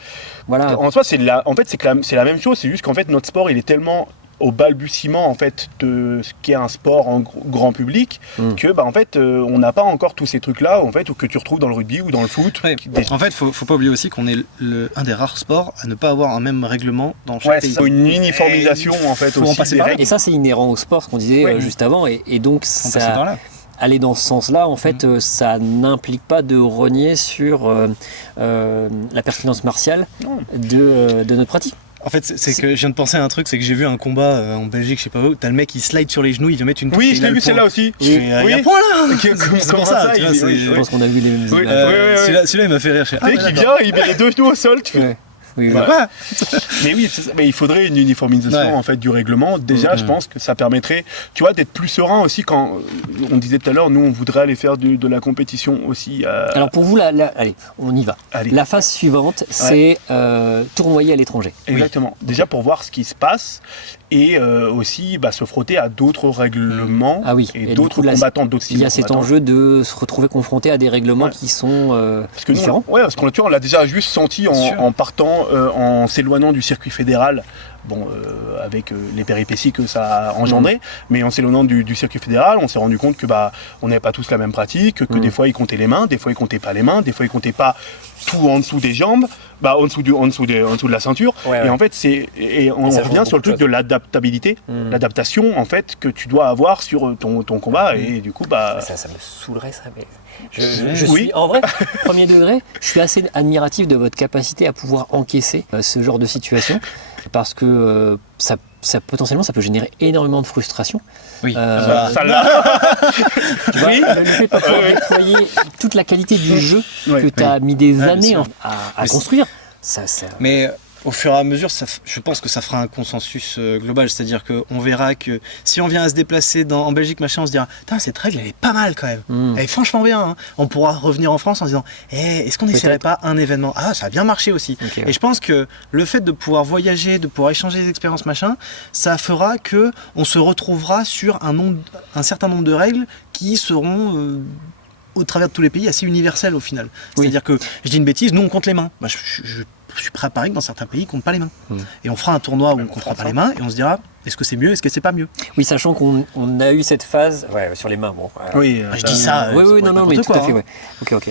Voilà. En soi, en fait, c'est la même chose. C'est juste qu'en fait, notre sport, il est tellement au balbutiement en fait de ce qu'est un sport en grand public que en fait on n'a pas encore tous ces trucs là en fait ou que tu retrouves dans le rugby ou dans le foot. Ouais. En fait, faut pas oublier aussi qu'on est un des rares sports à ne pas avoir un même règlement dans chaque pays. C'est une uniformisation en fait aussi des règles. Et ça c'est inhérent au sport, ce qu'on disait juste avant, et donc ça aller dans ce sens-là, en fait, ça n'implique pas de renier sur la pertinence martiale de notre pratique. En fait, c'est que je viens de penser à un truc, c'est que j'ai vu un combat en Belgique, je sais pas où, t'as le mec qui slide sur les genoux, il vient mettre une touche. Oui, je l'ai vu celle-là aussi. Il y a un point là. C'est pour ça. Je pense qu'on a vu les mêmes images. Celui-là, il m'a fait rire. Tu sais qu'il vient, il met les deux genoux au sol, tu fais. Oui, voilà. Mais oui, mais il faudrait une uniformisation en fait du règlement. Déjà, je pense que ça permettrait, tu vois, d'être plus serein aussi quand on disait tout à l'heure, nous on voudrait aller faire de la compétition aussi. Alors pour vous, allez, on y va. Allez. La phase suivante, c'est tournoyer à l'étranger. Exactement. Déjà pour voir ce qui se passe et aussi se frotter à d'autres règlements et d'autres combattants, d'autres styles. Il y a cet enjeu de se retrouver confronté à des règlements qui sont différents. Parce qu'on l'a déjà juste senti en partant, en s'éloignant du circuit fédéral. Avec les péripéties que ça a engendré, mais en s'éloignant du circuit fédéral, on s'est rendu compte que on n'avait pas tous la même pratique, que des fois ils comptaient les mains, des fois ils comptaient pas les mains, des fois ils comptaient pas tout en dessous des jambes, en dessous de la ceinture. Et en fait on revient sur le truc de l'adaptabilité, l'adaptation en fait que tu dois avoir sur ton combat et du coup ça me saoulerait ça. Mais... Je suis en vrai, premier degré, je suis assez admiratif de votre capacité à pouvoir encaisser ce genre de situation parce que ça potentiellement ça peut générer énormément de frustration. Oui. Tu vois, le fait de pas pouvoir déployer toute la qualité du jeu que tu as mis des années à construire. Mais au fur et à mesure, je pense que ça fera un consensus global, c'est-à-dire qu'on verra que si on vient à se déplacer en Belgique, machin, on se dira « cette règle, elle est pas mal quand même, elle est franchement bien. Hein. » On pourra revenir en France en se disant « est-ce qu'on n'essaierait pas un événement ? Ah, ça a bien marché aussi. » Et je pense que le fait de pouvoir voyager, de pouvoir échanger des expériences, machin, ça fera qu'on se retrouvera sur un certain nombre de règles qui seront... au travers de tous les pays, assez universelles au final. C'est-à-dire que, je dis une bêtise, nous on compte les mains. Je suis prêt à parier que dans certains pays, ils ne comptent pas les mains. Et on fera un tournoi où on ne comptera pas les mains et on se dira, est-ce que c'est mieux, est-ce que c'est pas mieux ? Oui, sachant qu'on a eu cette phase sur les mains. Bon, je dis ça. Oui, non, mais tout à fait. Ok.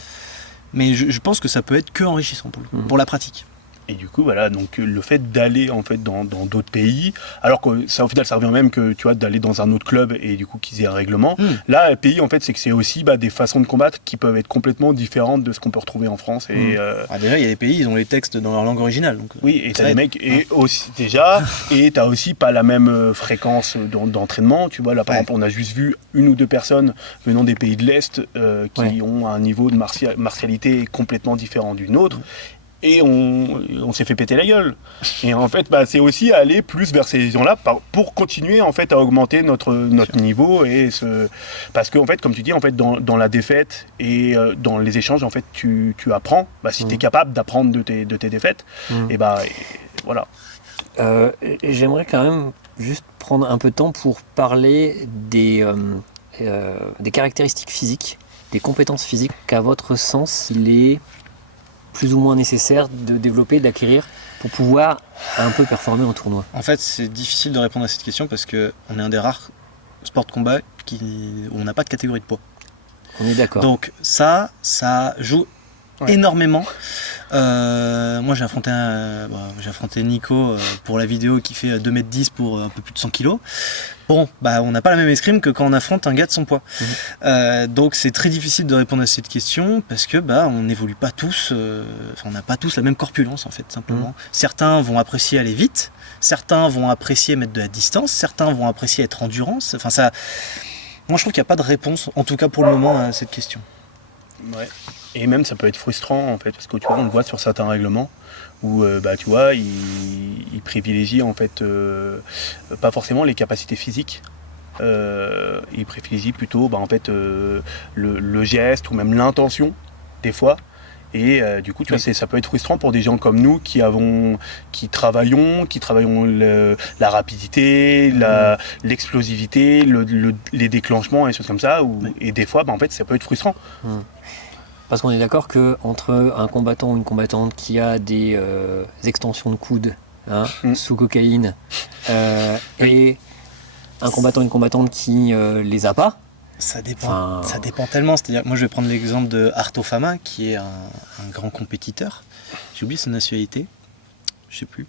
Mais je pense que ça peut être que enrichissant pour la pratique. Et du coup, donc le fait d'aller en fait dans d'autres pays, alors que ça au final ça revient même que tu vois d'aller dans un autre club et du coup qu'ils aient un règlement. Là, le pays en fait c'est que c'est aussi des façons de combattre qui peuvent être complètement différentes de ce qu'on peut retrouver en France. Et déjà il y a des pays, ils ont les textes dans leur langue originale. Donc, et t'as des mecs et aussi déjà et t'as aussi pas la même fréquence d'entraînement. Tu vois là par exemple on a juste vu une ou deux personnes venant des pays de l'Est qui ont un niveau de martialité complètement différent d'une autre. Et on s'est fait péter la gueule. Et en fait, c'est aussi aller plus vers ces gens-là pour continuer en fait à augmenter notre niveau parce que en fait, comme tu dis, en fait, dans la défaite et dans les échanges, en fait, tu apprends. Si tu es capable d'apprendre de tes défaites, et voilà. J'aimerais quand même juste prendre un peu de temps pour parler des caractéristiques physiques, des compétences physiques qu'à votre sens il est plus ou moins nécessaire de développer, d'acquérir pour pouvoir un peu performer en tournoi. En fait, c'est difficile de répondre à cette question parce qu'on est un des rares sports de combat où on n'a pas de catégorie de poids. On est d'accord. Donc ça joue énormément. Moi j'ai affronté Nico pour la vidéo qui fait 2m10 pour un peu plus de 100 kg. Bon, on n'a pas la même escrime que quand on affronte un gars de son poids. Donc c'est très difficile de répondre à cette question parce que on n'évolue pas tous, on n'a pas tous la même corpulence en fait, simplement. Certains vont apprécier aller vite, certains vont apprécier mettre de la distance, certains vont apprécier être endurance. Moi je trouve qu'il n'y a pas de réponse, en tout cas pour le moment, à cette question. Ouais. Et même ça peut être frustrant en fait, parce que tu vois, on le voit sur certains règlements où tu vois, ils privilégient en fait pas forcément les capacités physiques. Ils privilégient plutôt en fait le geste ou même l'intention des fois. Et du coup, tu vois, ça peut être frustrant pour des gens comme nous qui travaillons la rapidité, l'explosivité, les déclenchemements et choses comme ça. Et des fois, en fait, ça peut être frustrant. Parce qu'on est d'accord qu'entre un combattant ou une combattante qui a des extensions de coude sous cocaïne, et un combattant, une combattante qui les a pas. Ça dépend tellement. C'est-à-dire, moi je vais prendre l'exemple de Arto Fama, qui est un grand compétiteur. J'ai oublié son nationalité, je sais plus.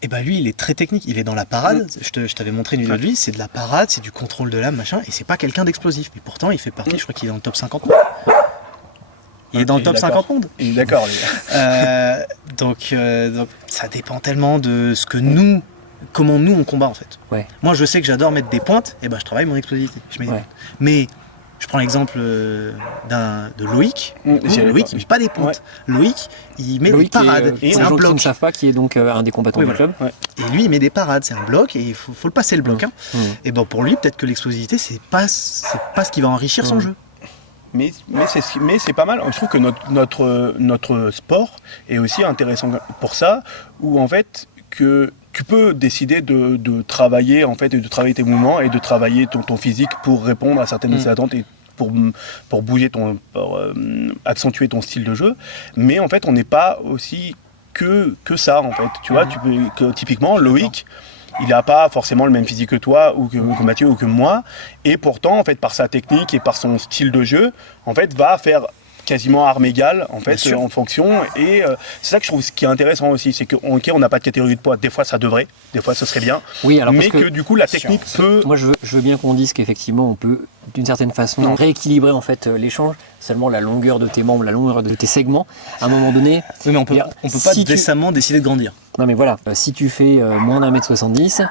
Et bah lui, il est très technique, il est dans la parade. Je t'avais montré une vidéo de lui, c'est de la parade, c'est du contrôle de l'âme, machin, et c'est pas quelqu'un d'explosif. Mais pourtant, il fait partie, je crois qu'il est dans le top 50 monde. Il est dans le top 50 monde. Il est d'accord, lui. Donc ça dépend tellement de ce que nous, comment nous on combat en fait. Ouais. Moi je sais que j'adore mettre des pointes, et ben je travaille mon explosivité. Je mets des pointes. Mais je prends l'exemple de Loïc. Loïc, il met pas des pointes. Ouais. Loïc, il met des parades. Et c'est un un bloc. Qui bloc. ne savent pas, qui est donc un des combattants du club. Ouais. Et lui, il met des parades. C'est un bloc et il faut le passer le bloc. Et bon, pour lui, peut-être que l'explosivité, c'est pas ce qui va enrichir son jeu. Mais c'est pas mal. Je trouve que notre sport est aussi intéressant pour ça, où en fait que tu peux décider de travailler en fait, et de travailler tes mouvements et de travailler ton physique pour répondre à certaines attentes et pour bouger pour accentuer ton style de jeu. Mais en fait, on n'est pas aussi que ça en fait. Tu vois, typiquement Loïc, il n'a pas forcément le même physique que toi ou que Mathieu ou que moi, et pourtant en fait par sa technique et par son style de jeu, en fait va faire quasiment armes égales en fait en fonction, et c'est ça que je trouve ce qui est intéressant aussi, c'est qu'on n'a pas de catégorie de poids, des fois ça devrait, des fois ce serait bien, oui, alors mais que du coup la technique peut... Moi je veux bien qu'on dise qu'effectivement on peut d'une certaine façon rééquilibrer en fait l'échange, seulement la longueur de tes membres, la longueur de tes segments, à un moment donné... Oui, mais on peut pas décemment décider de grandir. Non mais voilà, si tu fais moins d'1m70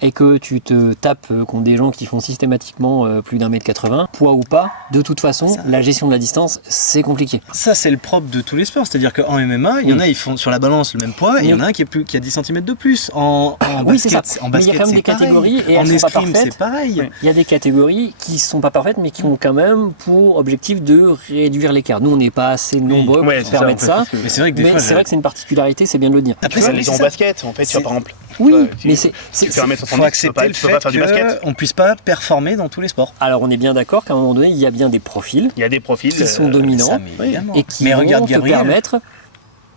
et que tu te tapes contre des gens qui font systématiquement plus d'1m80, poids ou pas, de toute façon, la gestion de la distance, c'est compliqué. Ça, c'est le propre de tous les sports. C'est-à-dire qu'en MMA, il y en a, ils font sur la balance le même poids, et il y en a un qui a 10 cm de plus. En basket, mais il y a quand même des catégories, et en elles sont pas escrime, parfaites. C'est pareil. Il y a des catégories qui sont pas parfaites, mais qui ont quand même pour objectif de réduire l'écart. Nous, on n'est pas assez nombreux pour permettre ça. Mais c'est vrai que c'est vrai que c'est une particularité, c'est bien de le dire. Après, ça les en basket, en fait, tu vois, par exemple. Oui, mais tu fais 1m70, faut accepter le fait qu'on ne puisse pas performer dans tous les sports. Alors on est bien d'accord qu'à un moment donné, il y a bien des profils. Il y a des profils qui sont dominants et qui vont te permettre.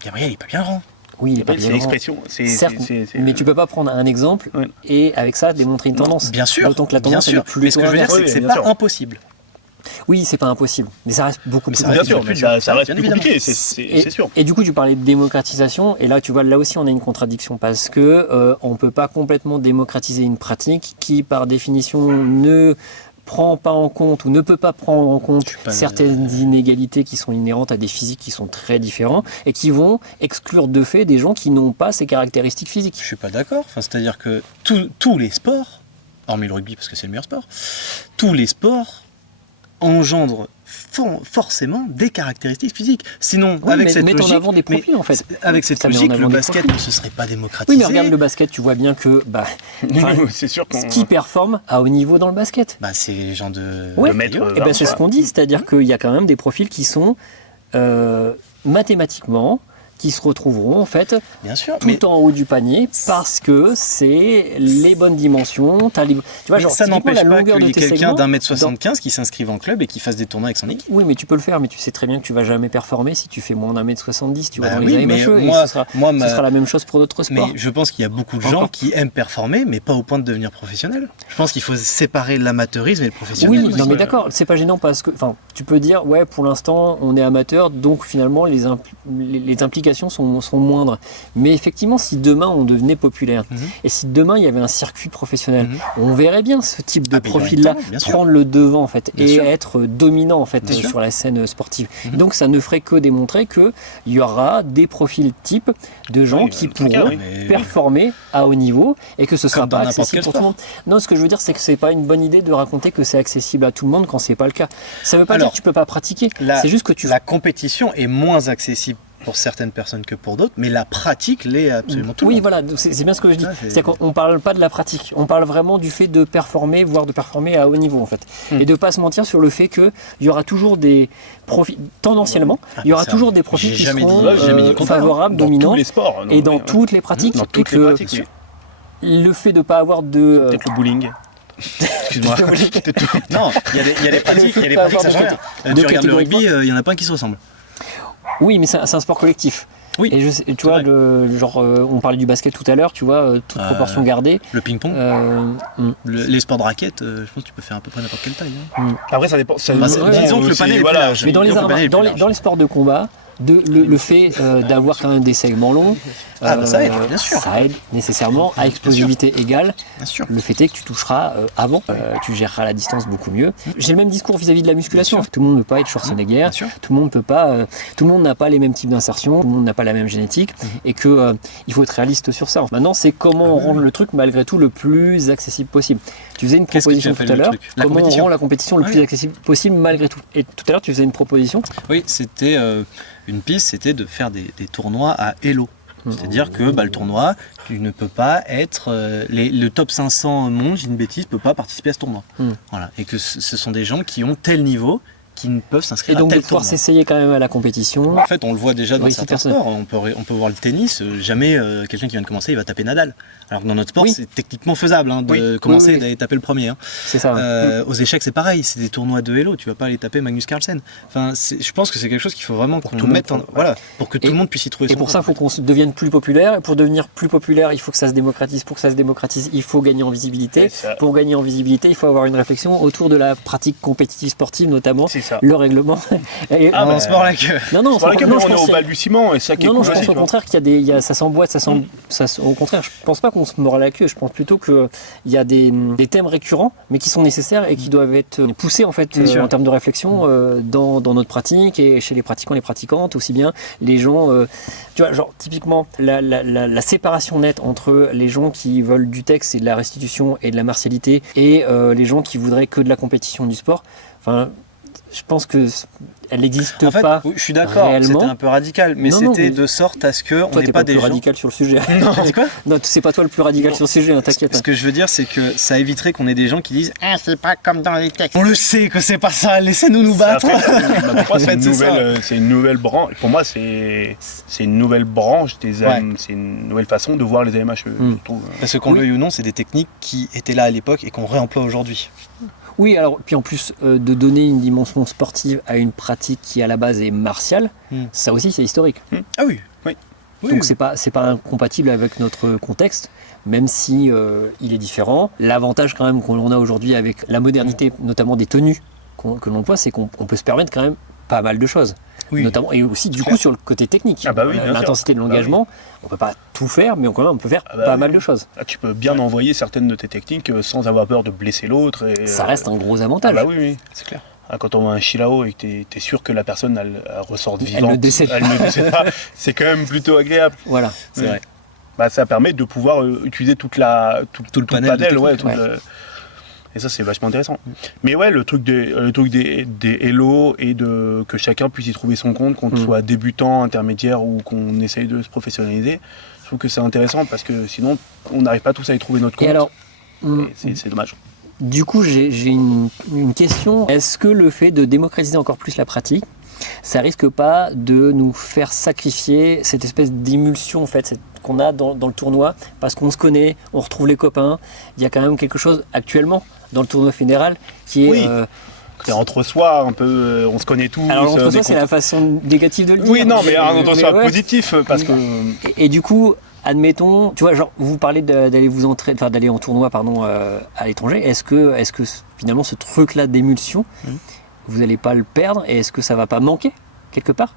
Gabriel, il n'est pas bien grand. Oui, il est pas bien c'est grand. l'expression. Certes, mais tu peux pas prendre un exemple et avec ça démontrer une tendance. Bien sûr. D'autant que la tendance est plus. Mais ce que je veux dire, c'est que c'est pas impossible. Oui, c'est pas impossible, mais ça reste beaucoup plus compliqué. Bien sûr, mais ça reste plus compliqué, c'est sûr. Et du coup, tu parlais de démocratisation, et là, tu vois, là aussi, on a une contradiction, parce que on peut pas complètement démocratiser une pratique qui, par définition, ne prend pas en compte ou ne peut pas prendre en compte certaines inégalités qui sont inhérentes à des physiques qui sont très différents et qui vont exclure de fait des gens qui n'ont pas ces caractéristiques physiques. Je suis pas d'accord. Enfin, c'est-à-dire que tous les sports, hormis le rugby parce que c'est le meilleur sport, tous les sports engendre forcément des caractéristiques physiques. Sinon, avec cette logique, en avant des profils, en fait. Avec cette logique, le basket ne se serait pas démocratisé. Oui, mais regarde le basket, tu vois bien que c'est sûr ce qui performe à haut niveau dans le basket. C'est les gens de maître. Et c'est ce qu'on dit, c'est-à-dire qu'il y a quand même des profils qui sont mathématiquement qui se retrouveront en fait tout en haut du panier parce que c'est les bonnes dimensions. Tu vois, genre, ça n'empêche la pas longueur qu'il y ait de tes quelqu'un segments, d'1m75 qui s'inscrive en club et qui fasse des tournois avec son équipe. Oui, mais tu peux le faire, mais tu sais très bien que tu vas jamais performer si tu fais moins d'1m70, tu vois, dans oui, les AMHE, et ce sera la même chose pour d'autres sports. Mais je pense qu'il y a beaucoup de gens qui aiment performer, mais pas au point de devenir professionnel. Je pense qu'il faut séparer l'amateurisme et le professionnel. Oui, non mais d'accord, c'est pas gênant parce que, tu peux dire, ouais, pour l'instant, on est amateur, donc finalement, les implications sont moindre. Mais effectivement, si demain on devenait populaire et si demain il y avait un circuit professionnel, on verrait bien ce type de profil-là prendre le devant en fait et être dominant en fait sur la scène sportive. Donc ça ne ferait que démontrer que il y aura des profils types de gens qui pourront performer à haut niveau et que ce sera pas accessible pour tout le monde. Non, ce que je veux dire, c'est que c'est pas une bonne idée de raconter que c'est accessible à tout le monde quand c'est pas le cas. Ça veut pas dire que tu peux pas pratiquer. C'est juste que la compétition est moins accessible pour certaines personnes que pour d'autres, mais la pratique l'est absolument tout le monde. Oui, voilà, c'est bien ce que je dis. C'est-à-dire qu'on ne parle pas de la pratique, on parle vraiment du fait de performer, voire de performer à haut niveau en fait. Et de ne pas se mentir sur le fait qu'il y aura toujours des profils, tendanciellement, il y aura toujours des profils qui seront favorables, dominants, tous les sports, et dans toutes les pratiques. Dans toutes les pratiques, le fait de ne pas avoir de... Peut-être le bowling. Excuse-moi. Non, il y a des pratiques, ça change rien. Tu regardes le rugby, il n'y en a pas un qui se ressemble. Oui, mais c'est un sport collectif. Oui. Et tu vois, on parlait du basket tout à l'heure, tu vois, toute proportion gardée. Le ping-pong, les sports de raquette, je pense que tu peux faire à peu près n'importe quelle taille. Après, ça dépend. Disons que le panel est plus large. Mais dans les sports de combat, le fait d'avoir quand même des segments longs, ça aide, bien sûr. Ça aide nécessairement à explosivité égale. Bien sûr. Le fait est que tu toucheras avant, tu géreras la distance beaucoup mieux. J'ai le même discours vis-à-vis de la musculation. Tout le monde ne peut pas être Schwarzenegger, tout le monde n'a pas les mêmes types d'insertion, tout le monde n'a pas la même génétique, et que il faut être réaliste sur ça. Maintenant, c'est comment on rend le truc malgré tout le plus accessible possible. Tu faisais une proposition tout à l'heure. Comment on rend la compétition le plus accessible possible malgré tout. Et tout à l'heure, tu faisais une proposition. Oui, c'était une piste, c'était de faire des tournois à Elo. C'est-à-dire que le tournoi, tu ne peux pas être... le top 500 monde, j'ai une bêtise, ne peut pas participer à ce tournoi. Voilà. Et que ce sont des gens qui ont tel niveau qui ne peuvent s'inscrire à tel tournoi. Et donc de pouvoir s'essayer quand même à la compétition. En fait, on le voit déjà dans certains sports. On peut voir le tennis. Jamais quelqu'un qui vient de commencer, il va taper Nadal. Alors que dans notre sport, c'est techniquement faisable de commencer et d'aller taper le premier. C'est ça. Aux échecs, c'est pareil. C'est des tournois de Elo. Tu vas pas aller taper Magnus Carlsen. Enfin, je pense que c'est quelque chose qu'il faut vraiment qu'on mette pour que tout le monde puisse y trouver son compte. Et pour ça, il faut qu'on devienne plus populaire. Et pour devenir plus populaire, il faut que ça se démocratise. Pour que ça se démocratise, il faut gagner en visibilité. Pour gagner en visibilité, il faut avoir une réflexion autour de la pratique compétitive sportive, notamment. Le règlement. On se mord la queue. Non, on est au balbutiement et ça qui est cool. Je pense au contraire qu'il y a ça s'emboîte, au contraire, je pense pas qu'on se mord la queue. Je pense plutôt qu'il y a des thèmes récurrents, mais qui sont nécessaires et qui doivent être poussés en fait en termes de réflexion dans notre pratique et chez les pratiquants, les pratiquantes, aussi bien les gens. Tu vois, genre typiquement la séparation nette entre les gens qui veulent du texte et de la restitution et de la martialité et les gens qui voudraient que de la compétition du sport. Enfin, je pense que elle n'existe pas. Je suis d'accord, c'était un peu radical, mais c'était de sorte à ce que on n'est pas des gens. Toi, t'es pas le plus radical sur le sujet. Non, c'est quoi ? Non, c'est pas toi le plus radical sur le sujet, t'inquiète. Ce que je veux dire, c'est que ça éviterait qu'on ait des gens qui disent « Ah, c'est pas comme dans les textes. On le sait que c'est pas ça, laissez-nous nous battre. » Pour moi, c'est une nouvelle branche. Pour moi, c'est une nouvelle branche c'est une nouvelle façon de voir les AMHE. Parce que qu'on le veuille ou non, c'est des techniques qui étaient là à l'époque et qu'on réemploie aujourd'hui. Oui, alors, puis en plus de donner une dimension sportive à une pratique qui à la base est martiale, ça aussi c'est historique. Ah oui. Donc c'est pas incompatible avec notre contexte, même si il est différent. L'avantage quand même qu'on a aujourd'hui avec la modernité, notamment des tenues que l'on emploie, c'est qu'on peut se permettre quand même pas mal de choses. Notamment, et aussi du coup sur le côté technique, l'intensité de l'engagement, on peut pas tout faire, mais quand même on peut faire pas mal de choses. Tu peux bien envoyer certaines de tes techniques sans avoir peur de blesser l'autre. Ça reste un gros avantage. Oui, c'est clair. Quand on voit un Shilao et que tu es sûr que la personne elle ressorte vivante, elle ne décède pas, c'est quand même plutôt agréable. Voilà, c'est vrai. Ça permet de pouvoir utiliser tout le panel. Et ça, c'est vachement intéressant. Mais le truc des Hello et que chacun puisse y trouver son compte, qu'on soit débutant, intermédiaire ou qu'on essaye de se professionnaliser, je trouve que c'est intéressant parce que sinon, on n'arrive pas tous à y trouver notre compte. Et alors, c'est dommage. Du coup, j'ai une question. Est-ce que le fait de démocratiser encore plus la pratique, ça risque pas de nous faire sacrifier cette espèce d'émulsion en fait, qu'on a dans le tournoi, parce qu'on se connaît, on retrouve les copains. Il y a quand même quelque chose actuellement dans le tournoi fédéral qui est... C'est entre soi, un peu, on se connaît tous. Alors entre soi, c'est la façon négative de le dire. Oui, non, mais un entre soi positif, parce que... Et du coup, admettons, tu vois, genre, vous parlez d'aller d'aller en tournoi, à l'étranger. Est-ce que finalement, ce truc-là d'émulsion, vous n'allez pas le perdre, et est-ce que ça va pas manquer quelque part?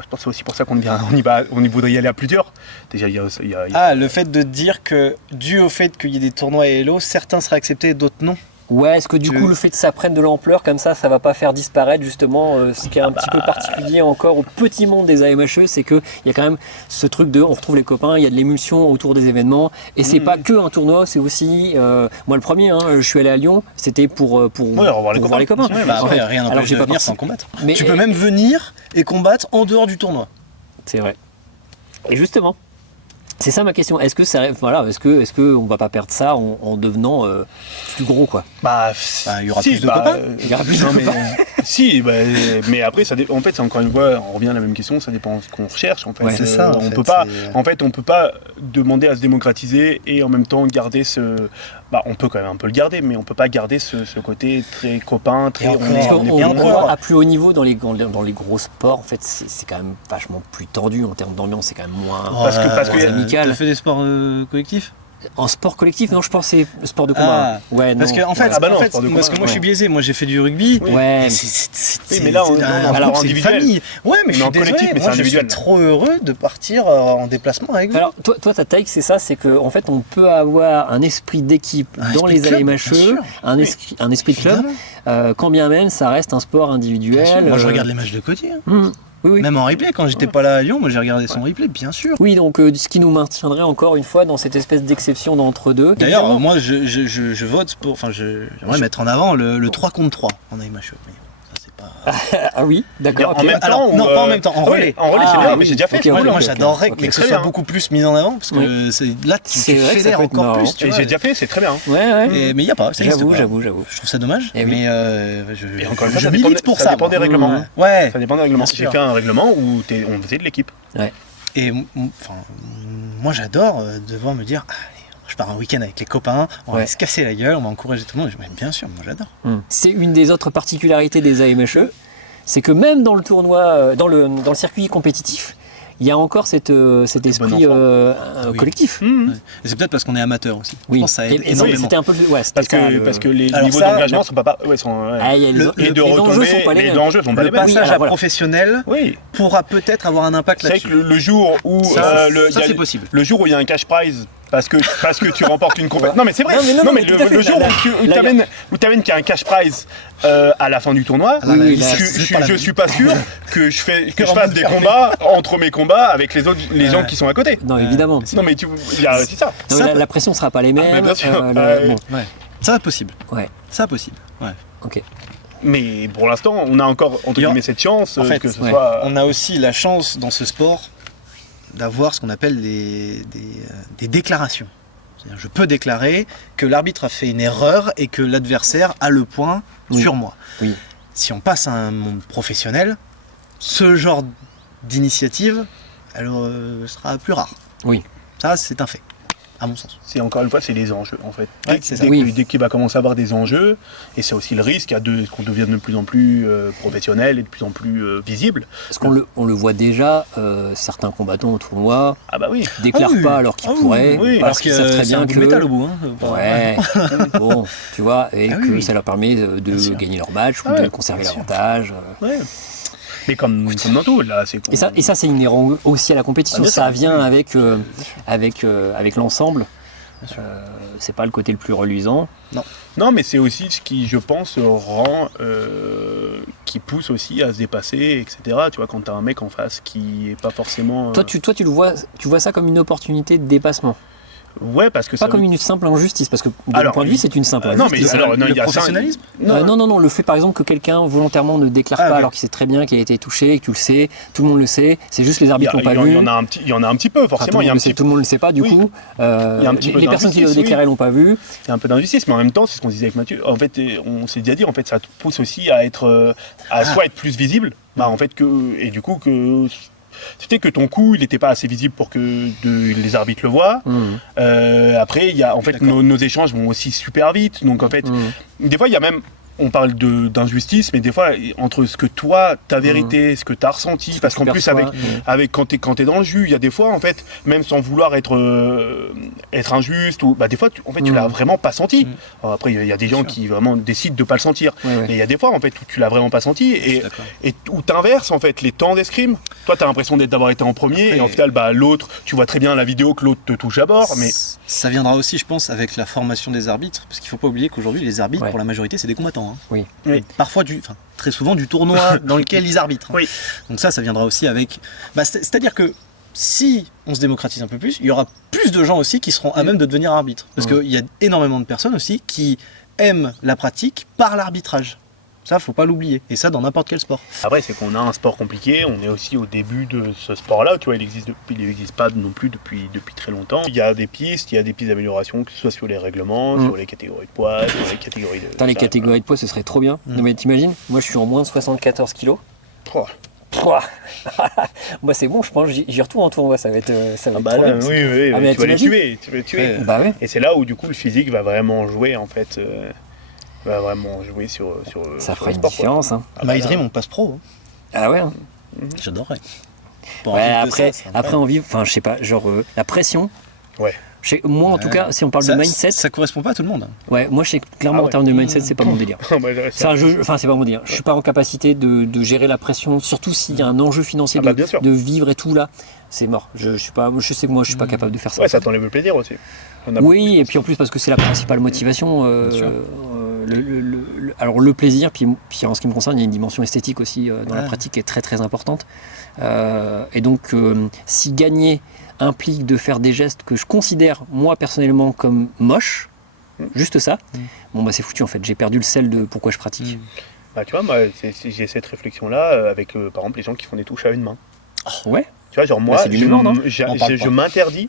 Je pense que c'est aussi pour ça qu'on y voudrait y aller à plusieurs. Déjà, le fait de dire que, dû au fait qu'il y ait des tournois et Hello, certains seraient acceptés et d'autres non. Ouais, est-ce que du coup le fait que ça prenne de l'ampleur comme ça va pas faire disparaître justement ce qui est un petit peu particulier encore au petit monde des AMHE, c'est qu'il y a quand même ce truc de on retrouve les copains, il y a de l'émulsion autour des événements, et c'est pas que un tournoi, c'est aussi moi le premier, je suis allé à Lyon, c'était pour voir les copains. Après, rien n'empêche de venir sans combattre. Mais tu peux même venir et combattre en dehors du tournoi. C'est vrai. Et justement, c'est ça ma question. Est-ce que on va pas perdre ça en devenant plus gros quoi? Il y aura plus de copains. Il y aura plus de copains. Si, bah, mais après, en fait, c'est encore une fois, on revient à la même question, ça dépend de ce qu'on recherche. En fait. Ouais, c'est ça, on en peut fait, pas, c'est- en fait, on peut pas demander à se démocratiser et en même temps garder ce. Bah, on peut quand même un peu le garder, mais on peut pas garder ce côté très copain, très. Et encore, Parce qu'on et on encore. voit à plus haut niveau dans les gros sports, en fait, c'est quand même vachement plus tendu en termes d'ambiance, c'est quand même moins. Parce que- moins amical. T'as fait des sports collectifs? En sport collectif, non, je pense que c'est sport de combat. Ouais, Parce non, que en fait, ouais. Ah bah non, en fait, sport de parce que combat, moi je suis biaisé, moi j'ai fait du rugby. Oui. Ouais. Et c'est- Oui, mais là, on est en un sport groupe, c'est une individuel. famille. Ouais, mais je On est suis en collectif, désolé, mais moi c'est je individuel. suis trop heureux de partir en déplacement avec vous. Alors, toi, ta taille, c'est ça, c'est qu'en fait, on peut avoir un esprit d'équipe Un dans esprit les de club, AMHE, bien sûr. un esprit de club, Évidemment. quand bien même ça reste un sport Bien sûr. individuel. Moi je regarde les matchs de Coty. Hein. Oui, oui. Même en replay, quand j'étais pas là à Lyon, moi j'ai regardé son replay, bien sûr. Oui, donc ce qui nous maintiendrait encore une fois dans cette espèce d'exception d'entre-deux. D'ailleurs, Évidemment, moi je vote pour. Enfin, j'aimerais mettre en avant le 3 contre 3 en AMHE. Mais ça, c'est pas. ah oui, d'accord. En ok. même temps, Alors, ou, non, pas en même temps, en ah oui, relais. en relais, c'est Ah, bien, oui. mais j'ai déjà fait. Ok, c'est ok, cool, Moi hein. ok. j'adorerais ok. que ce Très soit bien. beaucoup plus mis en avant parce que là C'est tu vrai que ça fédères peut être encore marrant. plus. Tu Et vois. j'ai déjà fait, c'est très bien. Ouais, ouais. Mais il n'y a pas, ça existe J'avoue, pas. j'avoue. Je trouve ça dommage, Eh oui. mais Et encore une fois, je ça dépend milite pour ça ça. dépend des moi. règlements. Ouais. Ça dépend des règlements. Bien J'ai sûr. fait un règlement où on faisait de l'équipe. Et enfin, moi j'adore devoir me dire, allez, je pars un week-end avec les copains, on Ouais. va se casser la gueule, on va encourager tout le monde. Mais bien sûr, moi j'adore. C'est une des autres particularités des AMHE, c'est que même dans le tournoi, dans le circuit compétitif, il y a encore cet esprit Oui. collectif. Ouais. Et c'est peut-être parce qu'on est amateur aussi. Je Oui, pense que ça aide et énormément. c'était un peu ouais, c'était Parce que les Alors niveaux ça, d'engagement sont pas. Ouais, sont, ouais. Ah, il y a les le- les Et de enjeux retomber, sont pas les les mêmes. enjeux sont pas le les mêmes. passage alors à voilà. professionnel Oui. pourra peut-être avoir un impact C'est vrai là-dessus. que le jour où Ça, il y a- c'est possible. le jour où il y a un cash prize parce que tu remportes une compétition. Non mais c'est vrai. Non, mais le, tout à fait. le jour où tu amènes qu'il y a un cash prize à la fin du tournoi, Ah, là, oui, là, là, je suis pas sûr que je fasse des combats entre mes combats avec les gens Ouais. qui sont à côté. Non, évidemment. Non mais c'est ça. Non, Ça, la pression sera pas les mêmes. bien sûr. bon, Ouais. Ça va possible. ouais, Ça va possible. Ouais. ok. Mais pour l'instant, on a encore entre Il y a- guillemets cette chance En fait, que ce ouais. soit. On a aussi la chance dans ce sport d'avoir ce qu'on appelle des déclarations. C'est-à-dire, je peux déclarer que l'arbitre a fait une erreur et que l'adversaire a le point Oui. sur moi. Oui. Si on passe à un monde professionnel, ce genre d'initiative sera plus rare. Oui. Ça, c'est un fait, à mon sens. C'est encore une fois, c'est les enjeux en fait. Ouais, c'est ça. Oui. Dès qu'il va commencer à avoir des enjeux, et c'est aussi le risque qu'on devienne de plus en plus professionnel et de plus en plus visible. Parce qu'on le voit déjà, certains combattants au tournoi Ah bah oui. déclarent Ah oui. pas alors qu'ils Ah oui, pourraient, oui, parce qu'ils savent très c'est un bien bout de métal au que. bout. Hein. Ouais, bon, tu vois, et Ah que oui. ça leur permet Bien de sûr. gagner leur match ou Ah ouais, de conserver bien sûr. l'avantage. Ouais. Mais comme dans tout, là, c'est Et ça c'est inhérent aussi à la compétition. Ah, bien Ça sûr, vient oui. avec l'ensemble. Bien sûr. C'est pas le côté le plus reluisant. Non, mais c'est aussi ce qui, je pense, rend, qui pousse aussi à se dépasser, etc. Tu vois, quand t'as un mec en face qui est pas forcément. Toi, tu vois ça comme une opportunité de dépassement. Ouais, parce que Pas ça. comme une simple injustice, parce que de mon Alors, point de vue, c'est une simple non, mais injustice. alors, non, il y Le a ça. professionnalisme Non, le fait par exemple que quelqu'un volontairement ne déclare Ah, pas oui. alors qu'il sait très bien qu'il a été touché, que tu le sais, tout le monde le sait, c'est juste les Il y, arbitres l'ont pas vu. en a un petit, il y en a un petit peu, Enfin, forcément. tout, Il y a un petit tout le monde le sait pas, du Oui. coup. y a un petit peu Les personnes qui le d'injustice, déclaré l'ont pas vu. Il y a un peu d'injustice, mais en même temps, c'est ce qu'on disait avec Mathieu. En fait, on s'est déjà dit, en fait, ça te pousse aussi à être, soit être plus visible, bah en fait et du coup que c'était que ton coup, il n'était pas assez visible pour que les arbitres le voient. Après, il y a en fait D'accord. nos échanges vont aussi super vite, donc en fait, des fois, il y a même on parle d'injustice, mais des fois, entre ce que toi, ta vérité, ce que tu as ressenti, parce qu'en plus, avec quand t'es dans le jus, il y a des fois, en fait, même sans vouloir être injuste, ou bah, des fois, tu l'as vraiment pas senti. Alors, après, il y a des gens qui vraiment décident de pas le sentir. Mais il y a des fois, en fait, où tu l'as vraiment pas senti, et où t'inverses, en fait, les temps d'escrime. Toi, t'as l'impression d'avoir été en premier, Après, et en final, bah, l'autre, tu vois très bien la vidéo que l'autre te touche à bord, mais... Ça viendra aussi, je pense, avec la formation des arbitres, parce qu'il faut pas oublier qu'aujourd'hui, les arbitres, pour la majorité, c'est des combattants. Hein. Oui. Parfois, très souvent du tournoi dans lequel ils arbitrent. Hein. Oui. Donc ça viendra aussi avec... c'est-à-dire que si on se démocratise un peu plus, il y aura plus de gens aussi qui seront à même de devenir arbitres. Parce qu'il y a énormément de personnes aussi qui aiment la pratique par l'arbitrage. Ça, faut pas l'oublier. Et ça, dans n'importe quel sport. Après, c'est qu'on a un sport compliqué, on est aussi au début de ce sport-là, tu vois, il existe pas non plus depuis très longtemps. Il y a des pistes d'amélioration, que ce soit sur les règlements, sur les catégories de poids, sur les catégories de... Putain, les catégories de poids, ce serait trop bien. Non mais t'imagines, moi je suis en moins de 74 kilos. Oh. Pouah. Moi c'est bon, je pense, j'y retourne en tournoi, ça va être trop Là, bien. oui, Ah, mais tu vas les t'imagines tuer. Bah ouais. Et c'est là où du coup le physique va vraiment jouer en fait, va vraiment jouer sur Ça sur fera le une sport, quoi. différence. Hein. Ah bah, My Dream, on passe pro. Ah ouais. Hein. J'adorerais. Pour en Ouais, vivre de après, ça, c'est après incroyable. en vivre, enfin je sais pas, genre la pression. Ouais. Moi en tout cas, si on parle de mindset, Ça correspond pas à tout le monde. ouais, moi je sais clairement Ah ouais. en termes de mindset, c'est pas mon délire. C'est un jeu, enfin c'est pas mon délire. Je suis pas en capacité de gérer la pression, surtout s'il y a un enjeu financier Ah bah, bien sûr. de vivre et tout là, c'est mort. Je sais que moi je suis pas capable de faire ça. Ouais, ça t'enlève le plaisir aussi. On a Oui, et puis en plus parce que c'est la principale motivation. Bien sûr. Alors le plaisir, puis en ce qui me concerne, il y a une dimension esthétique aussi dans la Ouais. pratique qui est très très importante. Et donc si gagner implique de faire des gestes que je considère moi personnellement comme moches, juste ça, bon bah c'est foutu en fait, j'ai perdu le sel de pourquoi je pratique. Bah, tu vois, moi, j'ai cette réflexion-là avec, par exemple, les gens qui font des touches à une main. Ouais, Tu vois, genre moi, Bah, c'est du mémoire, non je m'interdis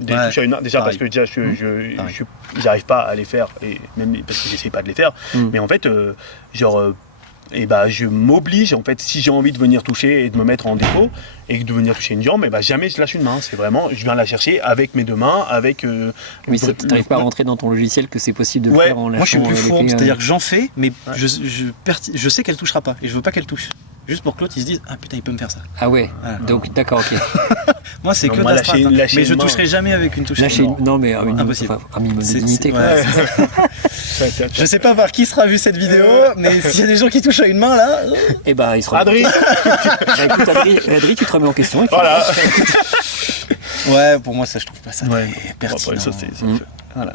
des Ouais, touches à une main. Déjà pareil. parce que j'arrive pas à les faire, et même parce que j'essaie pas de les faire. Mais en fait, et bah, je m'oblige, en fait, si j'ai envie de venir toucher et de me mettre en défaut, et de venir toucher une jambe, et bah, jamais je lâche une main. C'est vraiment, je viens la chercher avec mes deux mains, avec... oui, t'arrives pas à rentrer dans ton logiciel que c'est possible de le Ouais, faire en Moi, je suis lâchant plus les fourbe, clés, c'est-à-dire que j'en fais, mais je sais qu'elle touchera pas. Et je veux pas qu'elle touche. Juste pour que l'autre il se dise ah putain il peut me faire ça. Ah ouais, Voilà. donc d'accord, ok. Moi c'est Non, que moi, d'astreinte, lâcher- hein. lâcher Mais je une main. toucherai jamais avec une touche. Lâcher, non mais Impossible. un minimum de C'est- dignité quoi. ouais, c'est ça. Je sais pas par qui sera vu cette vidéo, mais s'il y a des gens qui touchent à une main là, Et bah il sera. Adrien. Écoute Adri, tu te remets en question. Et puis- Voilà. ouais pour moi ça je trouve pas ça Ouais. très pertinent. Après, ça, c'est- Voilà.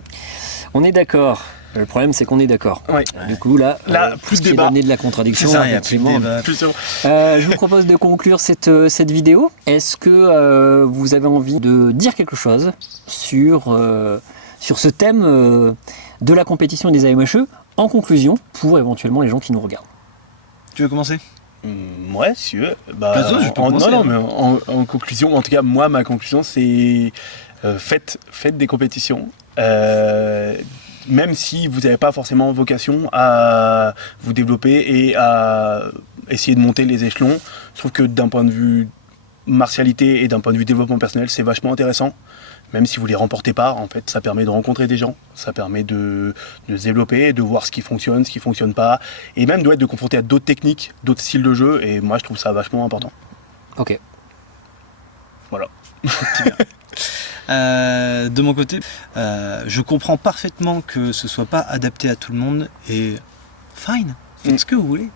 On est d'accord. Le problème, c'est qu'on est d'accord. Ouais. Du coup, là, plus de qui est débat. l'année de la contradiction, C'est ça, il y a plus de effectivement. débat. Plus sûr. Je vous propose de conclure cette vidéo. Est-ce que vous avez envie de dire quelque chose sur ce thème de la compétition des AMHE en conclusion pour éventuellement les gens qui nous regardent? Tu veux commencer? Ouais, si tu veux. Bah, Vas-y, je peux commencer, non, hein. mais en conclusion, en tout cas, moi, ma conclusion, c'est faites des compétitions. Même si vous n'avez pas forcément vocation à vous développer et à essayer de monter les échelons, je trouve que d'un point de vue martialité et d'un point de vue développement personnel, c'est vachement intéressant. Même si vous ne les remportez pas, en fait, ça permet de rencontrer des gens, ça permet de se développer, de voir ce qui fonctionne pas, et même de confronter à d'autres techniques, d'autres styles de jeu, et moi je trouve ça vachement important. Ok. Voilà. De mon côté, je comprends parfaitement que ce soit pas adapté à tout le monde et fine, faites ce que vous voulez.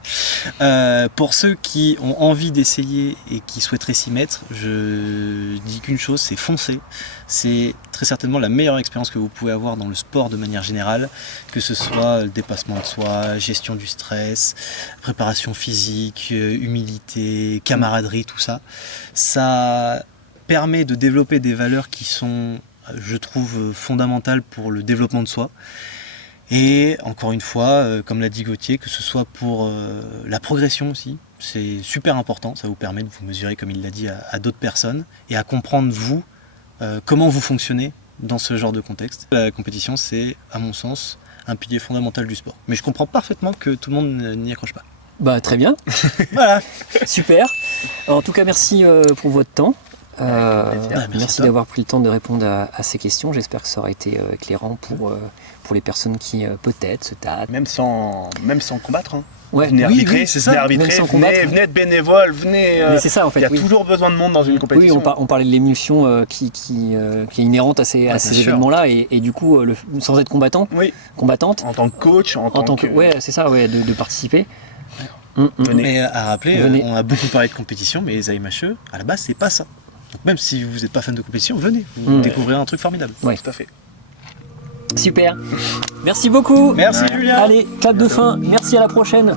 Pour ceux qui ont envie d'essayer et qui souhaiteraient s'y mettre, je dis qu'une chose, c'est foncer. C'est très certainement la meilleure expérience que vous pouvez avoir dans le sport de manière générale, que ce soit le dépassement de soi, gestion du stress, préparation physique, humilité, camaraderie, tout ça. Ça permet de développer des valeurs qui sont, je trouve, fondamentales pour le développement de soi. Et encore une fois, comme l'a dit Gauthier, que ce soit pour la progression aussi, c'est super important, ça vous permet de vous mesurer, comme il l'a dit, à d'autres personnes et à comprendre vous, comment vous fonctionnez dans ce genre de contexte. La compétition, c'est, à mon sens, un pilier fondamental du sport. Mais je comprends parfaitement que tout le monde n'y accroche pas. Bah très bien. Voilà. Super. En tout cas, merci pour votre temps. plaisir. Merci à Merci toi. d'avoir pris le temps de répondre à ces questions. J'espère que ça aura été éclairant pour les personnes qui peut-être se tâtent. Même sans combattre. Hein. Ouais, Venez oui, arbitrer, oui, c'est ça. venez arbitrer, Même sans venez, combattre. venez être bénévole, venez. mais c'est ça en fait. Il y a oui. toujours besoin de monde dans une Oui, compétition. on parlait de l'émulsion qui est inhérente à ces bien sûr. événements-là et du coup, sans être Oui, combattante, en tant que coach, en en tant que ouais, c'est ça, ouais, de participer. Venez. Mais à rappeler, Venez. on a beaucoup parlé de compétition, mais les AMHE, à la base, c'est pas ça. Donc même si vous n'êtes pas fan de compétition, venez, vous découvrirez un truc formidable. Ouais. Tout à fait. Super. Merci beaucoup. Merci Julien. Allez, clap de fin. Merci, à la prochaine.